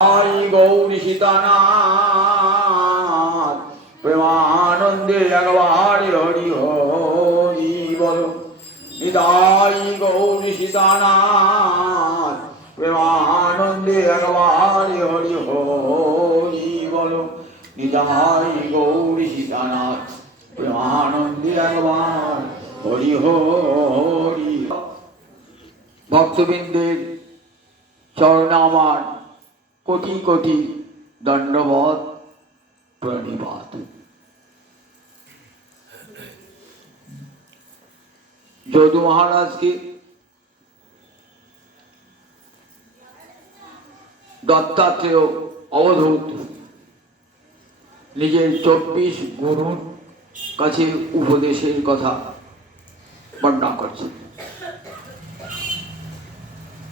आई गौरी सीतानाथ प्रेमानंदे अगवार हरि हरि बोलो। निताई गौरी सीतानाथ प्रेमानंदे अगवार हरि हरि बोलो। निताई गौरी सीतानाथ प्रेमानंदे अगवार हरि हरि। भक्तबिंदेर चरणामार कोटि कोटि दंडवत प्रणिपात। যদু মহারাজকে দত্তাত্রেয় অবধূত নিজের 24 গুরুর কাছে উপদেশের কথা বর্ণনা করছেন।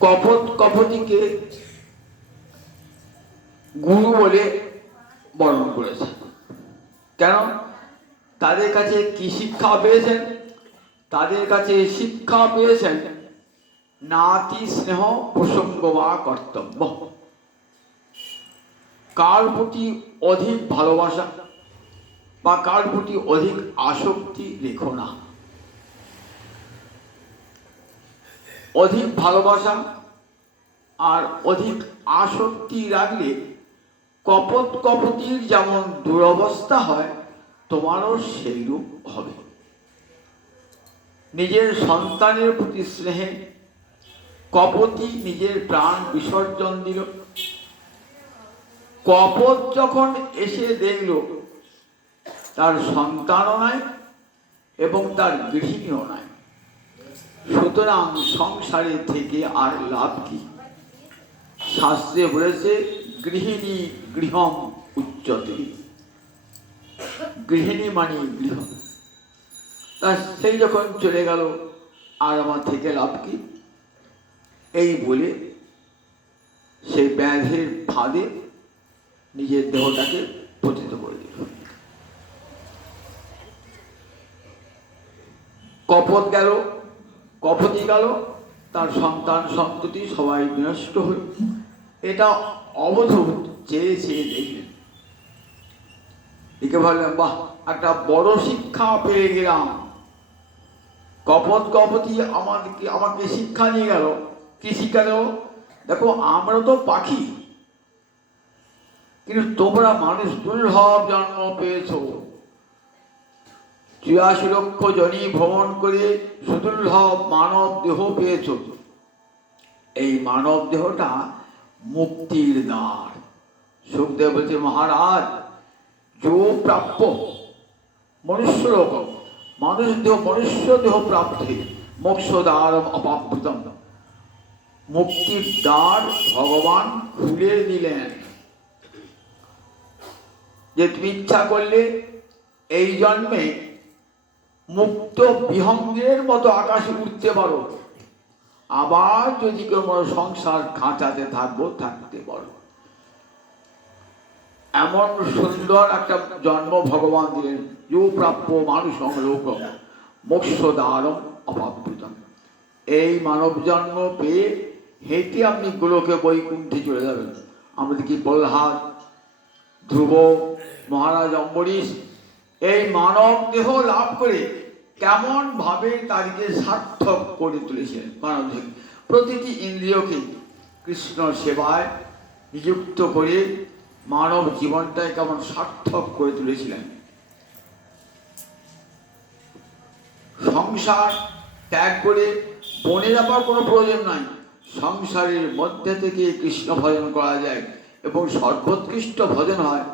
কপট কপটিকে গুরু বলে বর্ণনা করেছেন। কেন? তাদের কাছে কি শিক্ষা পেয়েছেন? তাদের কাছে শিক্ষা পেয়েছেন নাতি স্নেহ প্রসঙ্গ বা কর্তব্য। কার প্রতি অধিক ভালোবাসা বা কার প্রতি অধিক আসক্তি রেখো না। অধিক ভালোবাসা আর অধিক আসক্তি রাখলে কপট কপটির যেমন দুরবস্থা হয় তোমারও সেইরূপ হবে। নিজের সন্তানের প্রতি স্নেহে কপটি নিজের প্রাণ বিসর্জন দিল। কপট যখন এসে দেখল তার সন্তানও নাই এবং তার গৃহিণীও নাই, সুতরাং সংসারে থেকে আর লাভ কি? শাস্ত্রে বলেছে গৃহিণী গৃহম উচ্চতে। গৃহিণী মানে গৃহ। তা সেই যখন চলে গেল আর আমার থেকে লাভ কি? এই বলে সেই ব্যাধের ফাঁদে নিজের দেহটাকে পতিত করে দিল। কপট গেল, কপটি গেল, তার সন্তান সন্ততি সবাই বিনষ্ট হল। এটা অবধূত চেয়ে চেয়ে দেখলেন। একে ভাবলেন বাহ, একটা বড় শিক্ষা পেয়ে গেলাম। কপট কপটি আমাকে শিক্ষা নিয়ে গেল। কি শিক্ষা দেব? দেখো আমরা তো পাখি, কিন্তু তোমরা মানুষ দুর্লভ জন্ম পেয়েছ। ৮৪ লক্ষ জনি ভ্রমণ করে সুদুর্লভ মানব দেহ পেয়েছ। এই মানব দেহটা মুক্তির দ্বার। সুখদেব বলছে মহারাজ, जो প্রাপ্য মনুষ্য লোক মনুষ্য দেহ প্রাপ্তি মোক্ষদ্বারম অপাবৃতম। মুক্তির দ্বার ভগবান খুলে দিলেন যে তুমি ইচ্ছা করলে এই জন্মে মুক্ত বিহঙ্গের মতো আকাশে উঠতে পারো, আবার যদি কোনো সংসার খাঁচাতে থাকতে পারো। এমন সুন্দর একটা জন্ম ভগবান দিলেন। যো প্রাপ্য মানুষ লোক মোক্ষদ্বারম অপাবৃতম। এই মানব জন্ম পেয়ে হেঁটে আপনি গোলকে বৈকুণ্ঠে চলে যাবেন। আমরা দেখি প্রহ্লাদ, ধ্রুব, মহারাজ অম্বরীশ এই মানব দেহ লাভ করে কেমন ভাবে তাদেরকে সার্থক করে তুলেছিলেন। মানব দেহ প্রতিটি ইন্দ্রিয়কে কৃষ্ণ সেবায় নিযুক্ত করে মানব জীবনটাই কেমন সার্থক করে তুলেছিলেন। সংসার ত্যাগ করে বনে যাবার কোনো প্রয়োজন নাই। সংসারের মধ্যে থেকে কৃষ্ণ ভজন করা যায় এবং সর্বোৎকৃষ্ট ভজন হয়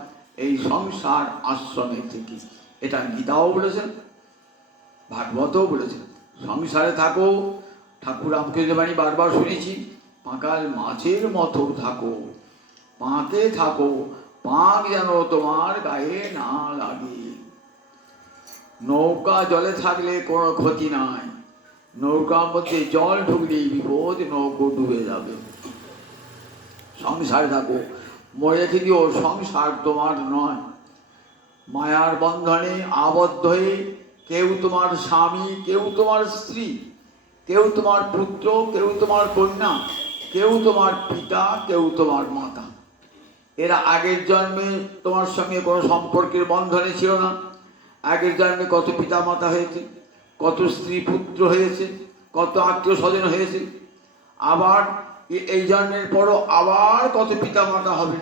এই সংসার আশ্রমে থেকে। এটা গীতাও বলেছেন, ভাগবতও বলেছেন। সংসারে থাকো, ঠাকুর রামকৃষ্ণ বাণী বারবার শুনেছি, পাঁকাল মাছের মতো থাকো, পাঁকে থাকো, পাঁক যেন তোমার গায়ে না লাগে। নৌকা জলে থাকলে কোনো ক্ষতি নাই, নৌকার মধ্যে জল ঢুকলেই বিপদ, নৌকো ডুবে যাবে। সংসারে থাকো, মরে রেখে দিও সংসার তোমার নয়। মায়ার বন্ধনে আবদ্ধ হয়ে কেউ তোমার স্বামী, কেউ তোমার স্ত্রী, কেউ তোমার পুত্র, কেউ তোমার কন্যা, কেউ তোমার পিতা, কেউ তোমার মাতা, এরা আগের জন্মে তোমার সঙ্গে কোনো সম্পর্কের বন্ধনে ছিল না, আগের জন্মে কত পিতা মাতা হয়েছে, কত স্ত্রী পুত্র হয়েছে, কত আত্মীয় স্বজন হয়েছে, আবার এই জন্মের পরও আবার কত পিতা মাতা হবে।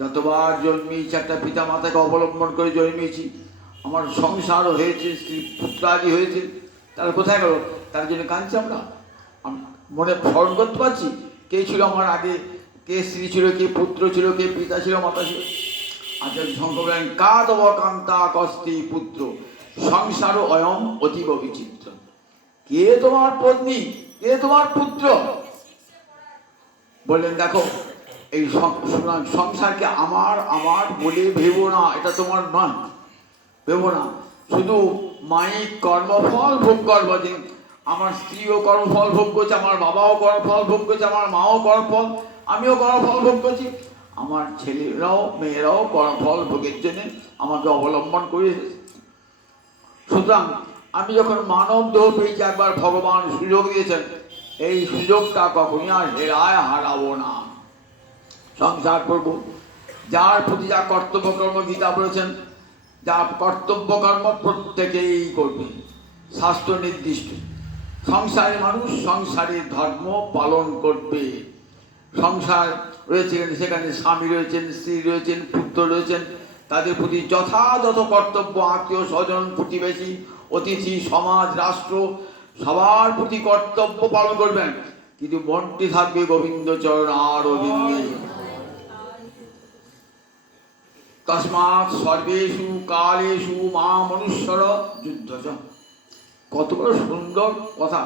যতবার জন্মেছি একটা পিতা মাতাকে অবলম্বন করে জন্মেছি, আমার সংসারও হয়েছে, স্ত্রী পুত্রাদি হয়েছে, তার কোথায় গেল? তার জন্য কাঁদছি আমরা। মনে স্মরণ করতে পারছি কে ছিল আমার আগে, কে স্ত্রী ছিল, কে পুত্র ছিল, কে পিতা ছিল, মাতা ছিল। আচ্ছা, শঙ্কর বলেন কাদব কান্তা কস্তি পুত্র সংসার অয়ম অতীব বিচিত্র। কে তোমার পত্নী, কে তোমার পুত্র? বললেন দেখো, এই সংসারকে আমার আমার বলে ভেবো না, এটা তোমার নয়, ভেবো না। শুধু মাইক কর্মফল ভোগ করবো, যে আমার স্ত্রীও কর্মফল ভোগ করছে, আমার বাবাও কর্মফল ভোগ করছে, আমার মাও কর্মফল, আমিও কর্মফল ভোগ করছি, আমার ছেলেরাও মেয়েরাও কর্মফল ভোগের জন্য আমাকে অবলম্বন করে এসেছে। সুতরাং আমি যখন মানব দেহ পেয়েছি, একবার ভগবান সুযোগ দিয়েছেন, এই সুযোগটা কখনই আর হেরায় হারাবো না। সংসার করবো, যার প্রতি যা কর্তব্য কর্ম গীতা বলেছেন, যা কর্তব্য কর্ম প্রত্যেকেই করবে, শাস্ত্র নির্দিষ্ট। সংসারে মানুষ সংসারের ধর্ম পালন করবে। সংসার রয়েছে, সেখানে স্বামী রয়েছেন, স্ত্রী রয়েছেন, পুত্র রয়েছেন, তাদের প্রতি যথাযথ কর্তব্য, আত্মীয় স্বজন, প্রতিবেশী, অতিথি, সমাজ, রাষ্ট্র, সবার প্রতি কর্তব্য পালন করবেন, কিন্তু মনটি থাকবে গোবিন্দ চরণ আর অবিন্দে। তস্মাৎ সর্বেষু কালেষু মা মনুষ্যর যুদ্ধ। কত বড় সুন্দর কথা!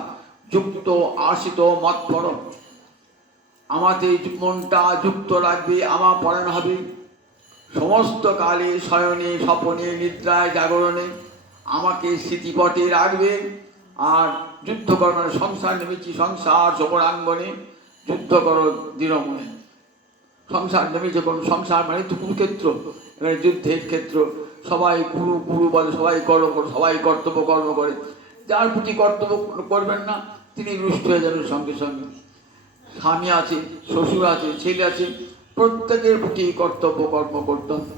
যুক্ত আশিত মৎপর, আমাদের মনটা যুক্ত রাখবে, আমার পরায়ণ হবে সমস্ত কালে, শয়নে স্বপনে নিদ্রায় জাগরণে আমাকে স্মৃতিপটে রাখবে। আর যুদ্ধ কর, মানে সংসার নেমেছি, সংসার সমরাঙ্গনে যুদ্ধ করো দৃঢ়মনে। সংসার নেমেছে কোন? সংসার মানে তো কুরুক্ষেত্র, এখানে যুদ্ধের ক্ষেত্র। সবাই গুরু গুরু বলে, সবাই কর্ম করে, সবাই কর্তব্য কর্ম করে। যার প্রতি কর্তব্য করবেন না, তিনি রুষ্ট হয়ে যাবেন সঙ্গে সঙ্গে। স্বামী আছে, শ্বশুর আছে, ছেলে আছে, প্রত্যেকের প্রতি কর্তব্য কর্ম করতে হবে।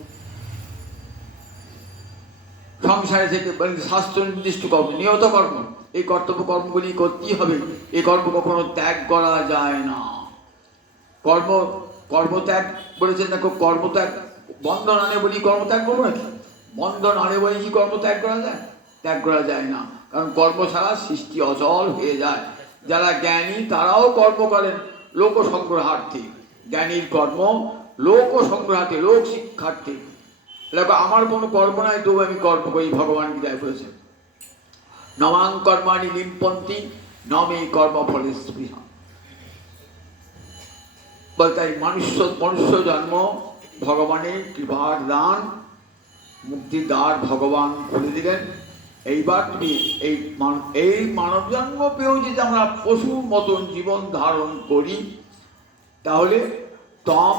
সংসারে থেকে শাস্ত্র নির্দিষ্ট কর্ম, নিয়ত কর্ম, এই কর্তব্য কর্মগুলি করতেই হবে। এই কর্ম কখনো ত্যাগ করা যায় না। কর্মত্যাগ বলেছেন, দেখো কর্মত্যাগ বন্ধন আনে বলি কর্মত্যাগ করবো নাকি? বন্ধন আনে বলি কি কর্মত্যাগ করা যায়? ত্যাগ করা যায় না, কারণ কর্ম ছাড়া সৃষ্টি অচল হয়ে যায়। যারা জ্ঞানী তারাও কর্ম করেন লোক সংগ্রহার্থে। জ্ঞানীর কর্ম লোক সংগ্রহার্থে, লোক শিক্ষার্থে। দেখো আমার কোনো কর্ম নাই, তবু আমি কর্ম করি, ভগবান গীতায় বলেছেন নমাং কর্মাণি লিম্পন্তি নমে কর্মফলে স্পৃহা। তাই মনুষ্য জন্ম ভগবানের কৃপার দান, মুক্তির দ্বার ভগবান খুলে দিলেন। এইবার তুমি এই মানব জন্ম পেয়েও যদি আমরা পশুর মতন জীবন ধারণ করি, তাহলে তম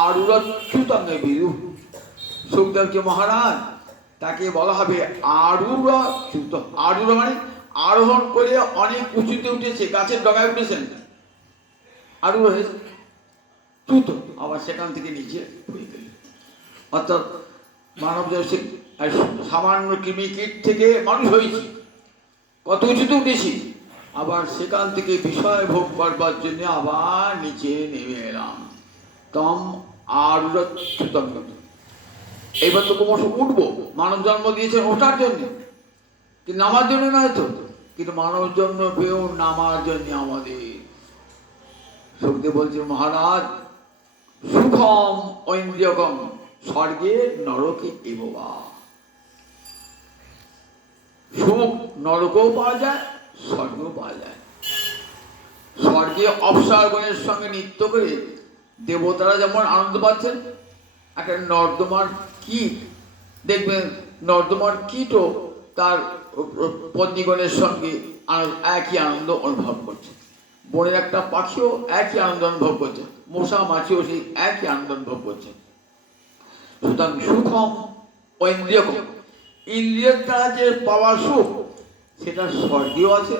আরুরচ্যুতঙ্গে বিরু। সুখদেবকে মহারাজ, তাকে বলা হবে আরুরচ্যুত। আরুর মানে আরোহণ করে অনেক উঁচুতে উঠেছে, গাছের ডগায় উঠেছেন, আরুর হয়েছে, চ্যুত আবার সেখান থেকে নিচে পড়ে গেল। অর্থাৎ মানব সামান্য কৃমিকীট থেকে মানুষ হয়েছি, কত উঁচুতে উঠেছি, আবার সেখান থেকে বিষয় ভোগ করবার জন্য আবার নিচে নেমে এলাম। তম আরুরচ্যুতম। এইবার তো ক্রমশ উঠবো, মানব জন্ম দিয়েছেন ওঠার জন্য, কিন্তু নামার জন্য নয় তো। কিন্তু মানব জন্ম পেয়েও নামার জন্য আমাদের। সুখদেব বলছে মহারাজ, সুখম ঐন্দ্রিয়কম স্বর্গে নরকে এববা। সুখ নরকেও পাওয়া যায়, স্বর্গেও পাওয়া যায়। স্বর্গে অপ্সরগণের সঙ্গে নৃত্য করে দেবতারা যেমন আনন্দ পাচ্ছেন, একটা নর্দমার কীট দেখবেন, নর্দমার কীটও তার পত্নীগণের সঙ্গে একই আনন্দ অনুভব করছে। বনের একটা পাখিও একই আনন্দ অনুভব করছে, মশা মাছিও সেই একই আনন্দ অনুভব করছে। সুতরাং সুখম ঐন্দ্রিয়কম, ইন্দ্রিয়ের দ্বারা যে পাওয়া সুখ, সেটা স্বর্গেও আছে,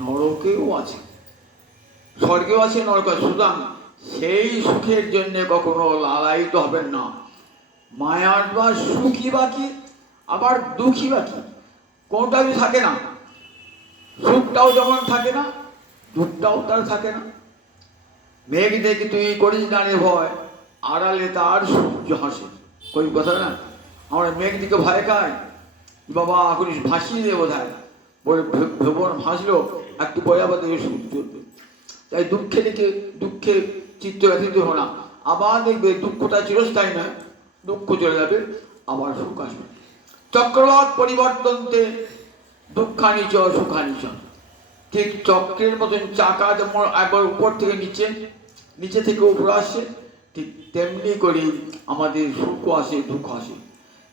নরকেও আছে। স্বর্গেও আছে, নরকে আছে। সুতরাং সেই সুখের জন্য কখনো লালায়িত হবেন না। মায়ার বা সুখী বাকি, আবার দুঃখী বাকি, কোনটাই থাকে না। সুখটাও যেমন থাকে না, দুঃখটাও তার থাকে না। মেঘ দেখে তুই করিস না রে ভয়, আড়ালে তার সূর্য হাসে। কই কথা না, আমরা মেঘ দিকে ভয় খাই, বাবা করিস ভাসিয়ে দেবো বোধহয়, বলে ভেবন ভাসলো, একটু পরে আবার দেখবে সূর্য উঠবে। তাই দুঃখে দেখে দুঃখে চিত্ত ব্যথিত হো না, আবার দেখবে দুঃখটা চিরস্থায়ী নয়, দুঃখ চলে যাবে, আবার সুখ আসবে। চক্রবাত পরিবর্তনতে দুঃখানি চ সুখানি চ। ঠিক চক্রের মতন চাকা যেমন একবার উপর থেকে নিচে, নিচে থেকে উপরে আসে, ঠিক তেমনি করে আমাদের সুখ আসে দুঃখ আসে।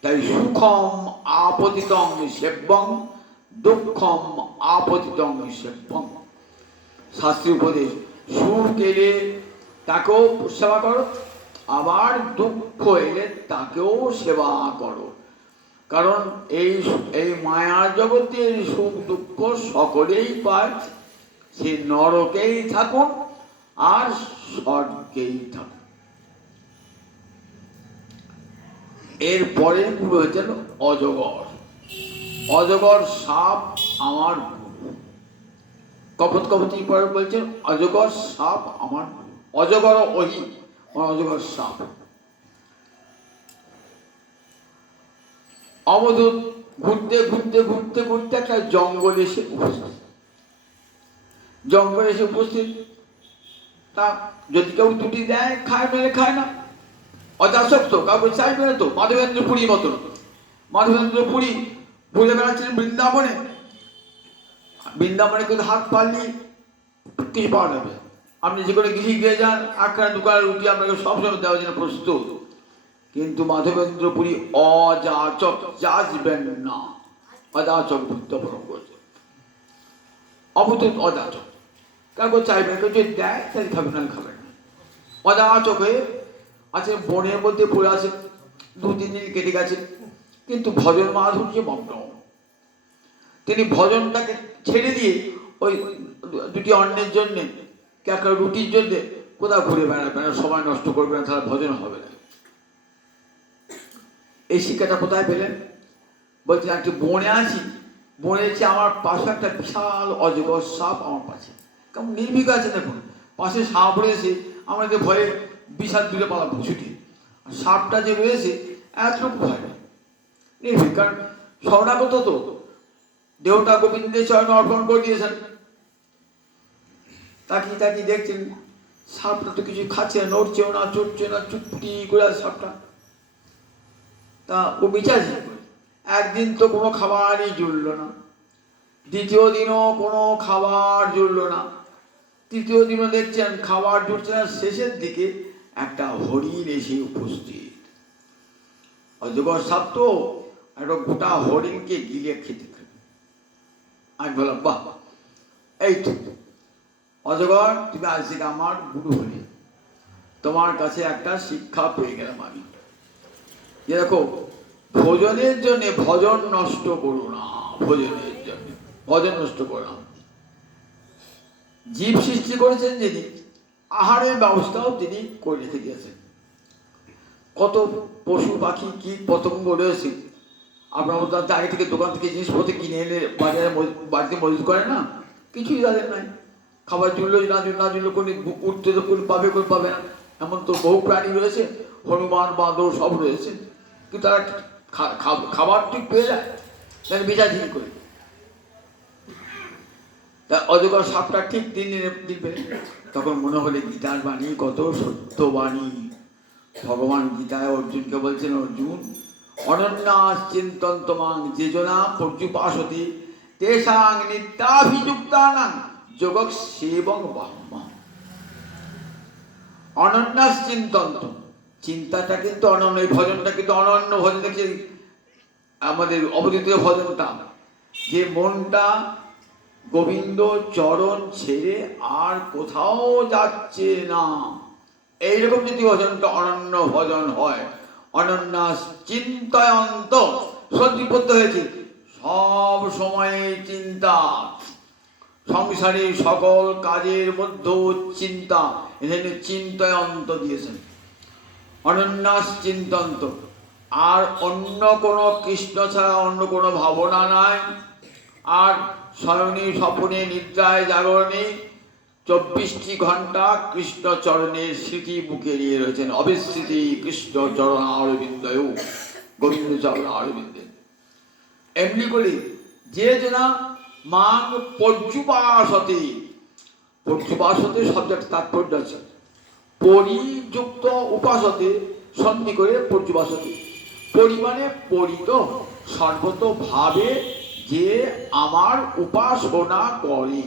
তাই সুখম আপতিতং সেব্যং, দুঃখম আপতিতং সেব্যং। শাস্ত্রীয় উপদেশ, সুখ এলে তাকেও সেবা করো, আবার দুঃখ এলে তাকেও সেবা করো। কারণ এই মায়ার জগতের সুখ দুঃখ সকলেই পায়, সে নরকেই থাকুন আর স্বর্গেই থাকুন। এরপরে গুরু হয়েছেন অজগর। অজগর সাপ আমার গুরু। কপত কপতি পরে বলছেন অজগর সাপ আমার গুরু। অজগর ওহি, অজগর সাপ। অবধূত ঘুরতে ঘুরতে ঘুরতে ঘুরতে একটা জঙ্গল এসে উপস্থিত। জঙ্গল এসে উপস্থিত, তা যদি কেউ দুটি দেয় খায়, মেলে খায় না, অজাসক্ত, কাউকে চাইবে না তো। মাধবেন্দ্র পুরীর মতন, মাধবেন্দ্র পুরী ঘুরে বেড়াচ্ছিলেন বৃন্দাবনে। বৃন্দাবনে কিন্তু হাত পারলি কিছু পাওয়া যাবে। আপনি যে করে গৃহে গিয়ে যান, একখানা দুখানা রুটি আপনাকে সবসময় দেওয়ার জন্য প্রস্তুত। কিন্তু মাধবেন্দ্র পুরী অযাচক, যাচবেন না, অযাচক ভুক্তভোগ করছে। অভূত অযাচক, কাউকে চাইবেন, কেউ যদি দেয় তাই খাবেন, না খাবেন না। অযাচক হয়ে আছে, বনের মধ্যে পড়ে আছে, 2-3 দিন কেটে গেছে, কিন্তু ভজন মাধুর্য মগ্ন। তিনি ভজনটাকে ছেড়ে দিয়ে ওই দুটি অন্নের জন্যে, একটা রুটির জন্যে কোথাও ঘুরে বেড়াবেন, সময় নষ্ট করবেন, তাহলে ভজন হবে না। এই শিক্ষাটা কোথায় পেলেন? বলছেন একটি বনে আছি, বনে এসে আমার পাশে একটা বিশাল অজগর সাপ আমার পাশে, কেমন নির্ভীক আছে দেখুন। পাশে সাপ রয়েছে, আমাদের ভয়ে বিশাল দূরে পালাবো ছুটি। আর সাপটা যে রয়েছে এতটুকু ভয় নেই, নির্ভীক, কারণ শরণাগত তো, দেহটা গোবিন্দের চরণে অর্পণ করে দিয়েছেন। তাকিয়ে তাকিয়ে দেখছেন সাপটা তো কিছু খাচ্ছে না, নড়ছেও না, চড়ছে না, চুপটি করে আছে সাপটা। তা ও বিচার একদিন তো কোনো খাবারই জুড়ল না, দ্বিতীয় দিনও কোনো খাবার জুড়ল না, তৃতীয় দিনও দেখছেন খাবার জুটছে না। শেষের দিকে একটা হরিণ এসে উপস্থিত। অজগর সাপ তো একটা গোটা হরিণকে গিলে খেতে থাকে। আমি বললাম বাহ, এই তো অজগর, তুমি আজ থেকে আমার গুরু হলে, তোমার কাছে একটা শিক্ষা পেয়ে গেলাম আমি, যে দেখো ভোজনের জন্য ভজন নষ্ট করো না, ভোজনের জন্য ভজন নষ্ট করো না। জীব সৃষ্টি করেছেন যিনি, আহারের ব্যবস্থাও তিনি করে রেখে দিয়েছেন। কত পশু পাখি কীট পতঙ্গ রয়েছে, আপনার মতো আগে থেকে দোকান থেকে জিনিসপত্র কিনে এনে বাজারে বাড়িতে মজুত করে না, কিছুই তাদের নাই। খাবার জুড়লো না জুড়লো করে উঠতে তো করে পাবে, করে পাবে না। এমন তো বহু প্রাণী রয়েছে, হনুমান বাঁদর সব রয়েছে, কিন্তু তারা খাবার ঠিক পেয়ে যায়, তাহলে বেচাঝিনি করে। তা অজগর সাপটা ঠিক দিবে, তখন মনে হলে গীতার বাণী কত সত্য বাণী। ভগবান গীতায় অর্জুনকে বলছেন, অর্জুন অনন্যাস চিন্তন্তমাং যেজনা পর্যুপাসতি তেষাং নিত্যাভিযুক্তানাং যোগক্ষেমং বাহ্মা। অনন্যাস চিন্তন্ত, চিন্তাটা কিন্তু অনন্য, এই ভজনটা কিন্তু অনন্য ভজন। দেখছি আমাদের অবতীর্ণ ভজনটা, যে মনটা গোবিন্দ চরণ ছেড়ে আর কোথাও যাচ্ছে না, এইরকম যদি ভজনটা অনন্য ভজন হয়, অনন্যাস চিন্তয়ন্ত, সজ্জিবদ্ধ হয়েছে সব সময় চিন্তা, সংসারে সকল কাজের মধ্যে চিন্তা, এখানে চিন্তায় অন্ত দিয়েছেন, অনন্যাস চিন্তন্ত। আর অন্য কোনো কৃষ্ণ ছাড়া অন্য কোনো ভাবনা নাই। আর শয়নে স্বপনে নিদ্রায় জাগরণে 24টি ঘন্টা কৃষ্ণ চরণের স্মৃতি বুকে নিয়ে রয়েছেন। অবিস্মৃতি কৃষ্ণ চরণ অরবিন্দয়, গোবিন্দ চরণ অরবিন্দে। এমনি করে যে না মান পর্যুপাসতে, পর্যুপাসতে শব্দটা তাৎপর্য আছে, পরিযুক্ত উপাসতে সন্ধি করে পর্যুপাসতে, পরিমাণে পরিত সর্বতভাবে যে আমার উপাসনা করে।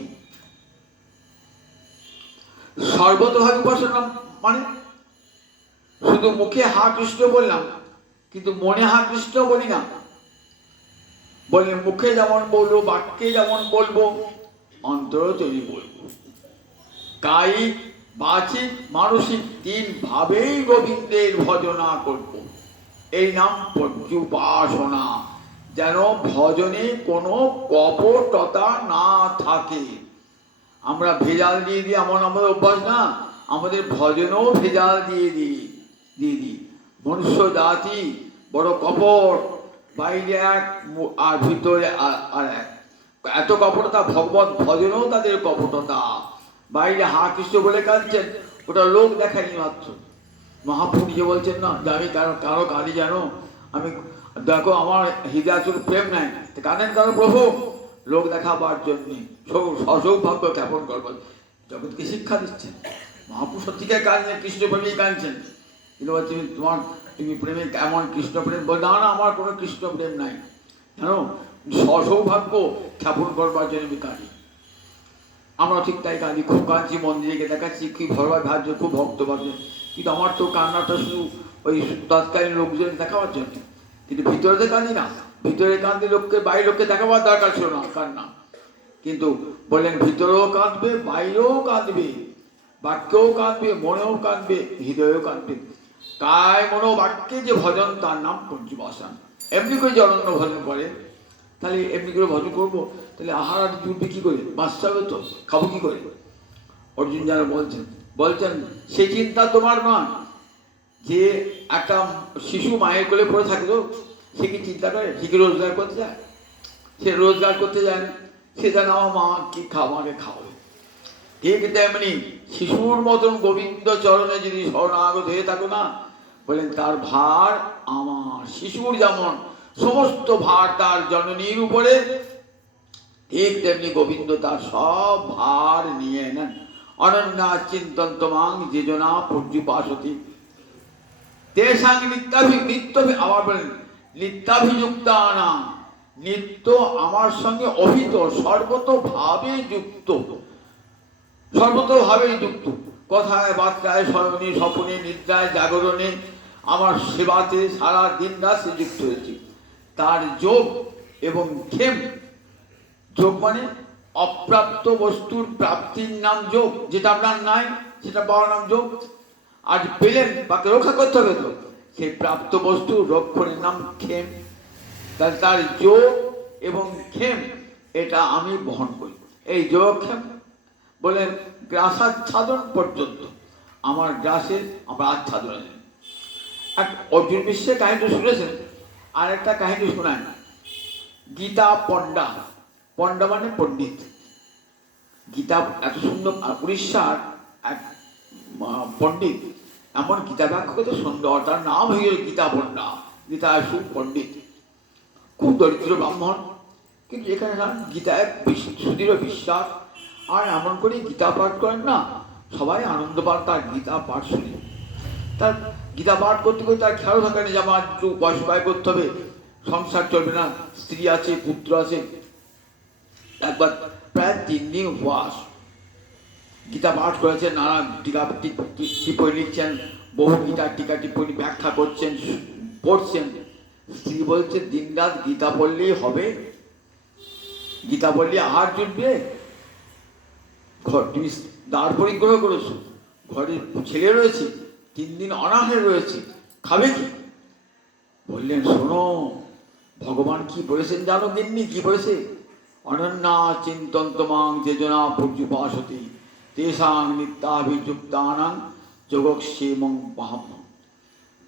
সর্বতভাবে উপাসনা মানে শুধু মুখে হা কৃষ্ণ বললাম কিন্তু মনে হা কৃষ্ণ বলি না। বলে মুখে যেমন বলবো, বাক্যে যেমন বলবো, অন্তরে তৈরি বলবো। কায়িক, বাচিক, মানসিক 3 ভাবেই গোবিন্দের ভজনা করব। এই নাম পর্যুপাসনা। যেন ভজনে কোনো কপটতা না থাকে। আমরা ভেজাল দিয়ে দিই, এমন আমাদের অভ্যাস না, আমাদের ভজনেও ভেজাল দিয়ে দিই। মনুষ্য জাতি বড় কপট, বাইরে এক আর ভিতরে আর এক। এত কপটতা, ভগবত ভজনেও তাদের কপটতা। বাইরে হা কৃষ্ণ বলে কাঁদছেন, ওটা লোক দেখায়নি মাত্র। মহাপ্রভু নিজে বলছেন না যে আমি কারো কাঁদি জানো, আমি দেখো আমার হৃদয়াতুর প্রেম নাই, কাঁদেন কারো প্রভু লোক দেখাবার জন্য, সৌভাগ্য জ্ঞাপন করবার। জগৎকে শিক্ষা দিচ্ছেন। মহাপ্রভু সত্যিকার কাঁদছেন, কৃষ্ণ প্রেমেই কাঁদছেন। কিন্তু বলছি তুমি প্রেমে কেমন কৃষ্ণ প্রেম? বল না না, আমার কোনো কৃষ্ণ প্রেম নাই, জানো সৌভাগ্য জ্ঞাপন করবার জন্য আমি কাঁদি। আমরা ঠিক তাই কাঁদি, খুব কাঁদছি, মন্দিরে গিয়ে দেখাচ্ছি খুব ভরবার ভাবছে, খুব ভক্ত ভাবছে, কিন্তু আমার তো কান্নাটা শুধু ওই তৎকালীন লোকজন দেখাবার জন্য, কিন্তু ভিতরে কাঁদি না। ভিতরে কাঁদলে লোককে, বাইরে লোককে দেখাবার দরকার ছিল না কান্না। কিন্তু বললেন ভিতরেও কাঁদবে, বাইরেও কাঁদবে, বাক্যেও কাঁদবে, মনেও কাঁদবে, হৃদয়েও কাঁদবে। কায় মনো বাক্যে যে ভজন, তার নাম পর্যুপাসন। এমনি করে জনন্য ভজন করে, তাহলে এমনি করে ভজন করবো, তাহলে আহার আর জুটবে কি করে? বাঁচতে হবে তো, খাবো কি করে? অর্জুন যারা বলছেন সে চিন্তা তোমার নয়। যে একটা শিশু মায়ের কোলে পড়ে থাকতো, সে কি চিন্তা করে? সে কি রোজগার করতে যায়? সে রোজগার করতে যায় না, সে জানে আমার মা কি আমাকে খাওয়াবে। ঠিক তেমনি শিশুর মতন গোবিন্দ চরণে যদি শরণাগত হয়ে থাকো না, বলেন তার ভার আমার। শিশুর যেমন সমস্ত ভার তার জননীর উপরে, ঠিক তেমনি গোবিন্দ তার সব ভার নিয়ে নেন। অনন্যা চিন্তন্ত মাং যেজনা পর্যুপাসতি তেষাং নিত্য, আবার বলেন নিত্যাভিযুক্তানা, নিত্য আমার সঙ্গে অভিত, সর্বতভাবে যুক্ত, সর্বতভাবে যুক্ত। কথায় বার্তায়, শয়নে স্বপনে, নিদ্রায় জাগরণে আমার সেবাতে সারা দিন রাত সে যুক্ত হয়েছে। তার যোগ এবং ক্ষেম, যোগ মানে অপ্রাপ্ত বস্তুর প্রাপ্তির নাম যোগ, যেটা আপনার নাই সেটা পাওয়ার নাম যোগ। আজ পেলেন, তাকে রক্ষা করতে হবে তো, সেই প্রাপ্ত বস্তু রক্ষণের নাম ক্ষেম। তার যোগ এবং ক্ষেম এটা আমি বহন করি। এই যোগ ক্ষেম বলেন গ্রাসাচ্ছাদন পর্যন্ত, আমার গ্রাসের আমরা আচ্ছাদন। এক অর্জুন বিশ্বের কাহিনী শুনেছেন, আর একটা কাহিনী শোনায় গীতা পণ্ডা। পণ্ডা মানে পণ্ডিত। গীতা এত সুন্দর, উড়িষ্যার এক পণ্ডিত এমন গীতা ব্যাখ্যা করতে সুন্দর, তার নাম হয়ে গেল গীতা পণ্ডা। গীতা সুপণ্ডিত, খুব দরিদ্র ব্রাহ্মণ, কিন্তু এখানে গীতায় সুদৃঢ় বিশ্বাস। আর এমন করে গীতা পাঠ করেন না, সবাই আনন্দ পান তার গীতা পাঠ শুনে। তার গীতা পাঠ করতে করতে তার খেয়াল থাকে না যে আমার একটু বয়স ব্যয় করতে হবে, সংসার চলবে না, স্ত্রী আছে, পুত্র আছে। একবার প্রায় 3 দিন উপবাস, গীতা পাঠ করেছেন, নানা টিকা টিপ্পণী লিখছেন, বহু গীতার টিকা টিপ্পণী ব্যাখ্যা করছেন, পড়ছেন। স্ত্রী বলছে দিন রাত গীতা পড়লেই হবে? গীতা পড়লে আহার জুটবে? তুমি দ্বার পরিগ্রহ করেছো, ঘরে ছেলে রয়েছে, 3 দিন অনাহারে রয়েছে, খাবে কি? বললেন শোনো, ভগবান কি বলেছেন জানো? গিন্নি কি বলেছে? অনন্যা চিন্তন্তমাং যোজনা পর্যুপাসতি তেষাং নিত্যাভিযুক্তানাং যোগক্ষেমং পাহাম।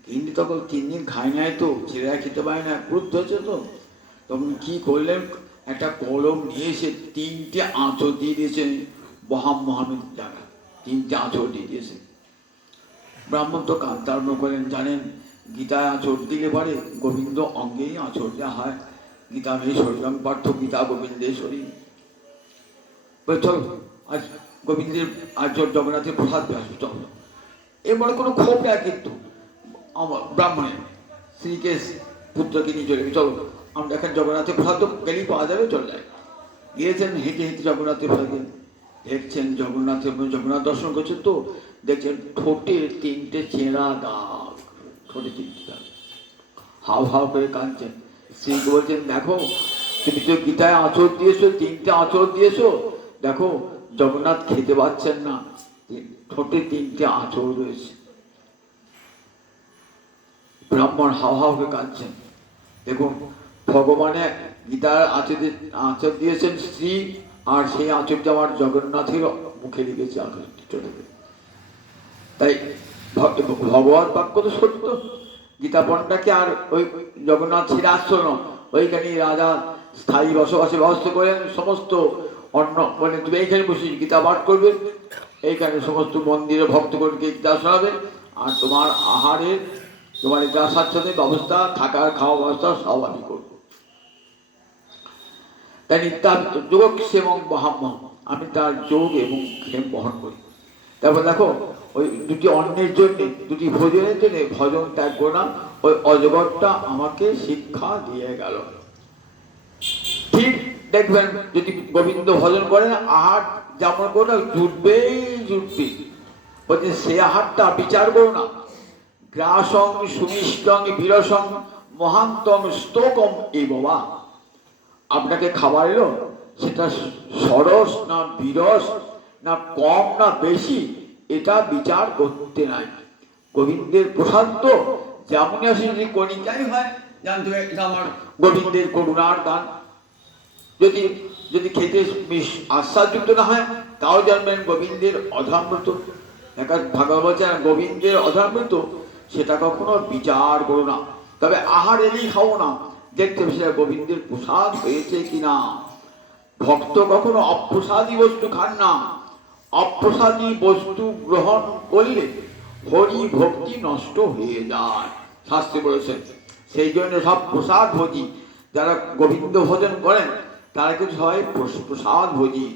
কিন্তু তখন 3 দিন খায় নাই তো, ছেলেরা খেতে পারে না, ক্রুদ্ধ হচ্ছে তো, তখন কি করলেন, একটা কলম নিয়ে এসে 3টে আঁচড় দিয়ে দিয়েছেন বহাম মহামের জায়গা, 3টে আঁচড় দিয়ে দিয়েছে। ব্রাহ্মণ তো কান্তা আরম্ভ করেন, জানেন গীতায় আঁচড় দিলে পারে গোবিন্দ অঙ্গেই আঁচড় দেওয়া হয়, গীতা মেয়ে শরীরং পার্থ গীতা গোবিন্দেশ্বরী। চলো আজ গোবিন্দের আঁচড় জগন্নাথের প্রসাদ পেয়ে আসবে, চলো। এরপরে কোনো ক্ষোভ নেয় কিন্তু আমার ব্রাহ্মণের, স্ত্রীকে পুত্রকে নিয়ে চলে, চলো আমরা এখন জগন্নাথের প্রসাদ তো গেলেই পাওয়া যাবে, চলে যায়। গিয়েছেন হেঁটে হেঁটে জগন্নাথের প্রসাদে, দেখছেন জগন্নাথ দর্শন করছেন তো, দেখছেন ঠোঁটে 3টে চেরা দাগ, ঠোঁটে 3টে দাগ, হাও হাও করে কাঁদছেন। স্ত্রীকে বলছেন, দেখো তুমি তো গীতায় আঁচড় দিয়েছো, 3টে আঁচড় দিয়েছো, দেখো জগন্নাথ খেতে পাচ্ছেন না, ঠোঁটে 3টে আঁচড় রয়েছে। ব্রাহ্মণ হাও হাও করে কাঁদছেন। দেখুন ভগবানে গীতার আঁচড় দিয়েছেন স্ত্রী, আর সেই আঁচড়টা আমার জগন্নাথের মুখে লেগেছে চলে। তাই ভগবান বাক্য তো সত্য, গীতা পণ্ডাকে আর ওই জগন্নাথ ছেড়ে আশ্রম, ওইখানে রাজা স্থায়ী বসবাসে ব্যবস্থা করেন। সমস্ত অন্য মানে তুমি এইখানে বসে গীতা পাঠ করবে, এইখানে সমস্ত মন্দিরে ভক্তগণকে গীতা শোনাবে, আর তোমার আহারের তোমার যা স্বাচ্ছন্দ্যের ব্যবস্থা, থাকার খাওয়া ব্যবস্থা সব আমি করবো। তাই যোগক্ষেমং বহাম্য, আমি তার যোগ এবং ক্ষেম বহন করি। তারপর দেখো ওই 2টি অন্নের জন্য, 2টি ভোজনের জন্য ভজন ত্যাগ করো না, ওই অজগরটা আমাকে শিক্ষা দিয়ে গেল। ঠিক দেখবেন যদি গোবিন্দ ভজন করেন, আহার যেমন করো জুটবেই জুটবে, বলছে সে আহারটা বিচার করো না। গ্রাসং সুমিষ্টং বিরসং মহান্তং স্তোকম এই বাবা, আপনাকে খাবার এলো, সেটা সরস না বিরস না কম না বেশি, এটা বিচার করতে নাই। গোবিন্দের প্রসাদ তো যেমনই আসে, যদি কণিকাই হয় জানতে হবে এটা আমার গোবিন্দের করুণার দান। যদি যদি খেতে আশ্বাসযুক্ত না হয়, তাও জানবেন গোবিন্দের অধরামৃত। ভাগবত বলছেন গোবিন্দের অধরামৃত, সেটা কখনো বিচার করো না। তবে আহার এলেই খাও না, দেখতে হবে সেটা গোবিন্দের প্রসাদ হয়েছে কিনা। ভক্ত কখনো অপ্রসাদী বস্তু খান না, অপ্রসাদী বস্তু গ্রহণ করলে হরি ভক্তি নষ্ট হয়ে যায়, শাস্ত্রে বলেছেন। সেই জন্য সব প্রসাদ ভোজি যারা গোবিন্দ ভোজন করেন, তারা কিছু হয় প্রসাদ ভোজি,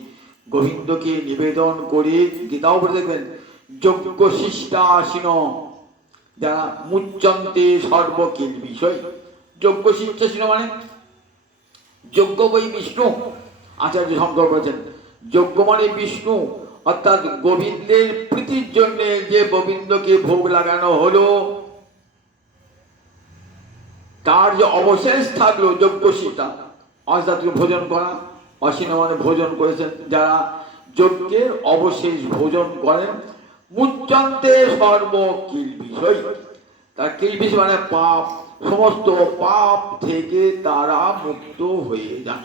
গোবিন্দকে নিবেদন করে। গীতাও বলে দেখবেন যজ্ঞ শিষ্টাসীন যারা মুচ্চন্তে সর্বকিল বিষয়। যজ্ঞ শিষ্টাসীন মানে যজ্ঞ বই বিষ্ণু, আচার্য শঙ্কর বলেছেন যজ্ঞ মানে বিষ্ণু, অর্থাৎ গোবিন্দের প্রীতির জন্য যে গোবিন্দকে ভোগ লাগানো হলো, তার যে অবশেষ থাকলো যজ্ঞ শিষ্টা, অর্থাৎ ভোজন করা। অসীন মানে ভোজন করেছেন, যারা যজ্ঞের অবশেষ ভোজন করেন, মুচ্চন্তে সর্ব কিল বিষয়, তার কিল বিষয় মানে পাপ, সমস্ত পাপ থেকে তারা মুক্ত হয়ে যান।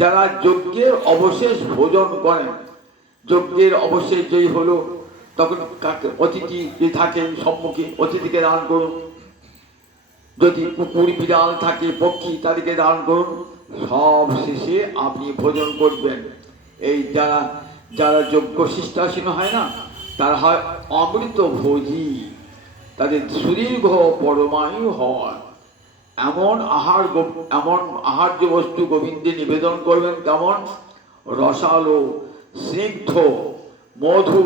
যারা যজ্ঞের অবশেষ ভোজন করেন, যজ্ঞের অবশেষ যেই হলো, তখন অতিথি যে থাকেন সম্মুখে, অতিথিকে দান করুন। যদি কুকুর বিড়াল থাকে পক্ষী, তাদেরকে দান করুন। সব শেষে আপনি ভোজন করবেন। এই যারা যারা যজ্ঞ শিষ্টাসীন হয় না, তারা হয় অমৃত ভোজী, তাদের সুদীর্ঘ পরমায়ু হয়। এমন আহার্য বস্তু গোবিন্দে নিবেদন করবেন, কেমন রসালো স্নিগ্ধ মধু।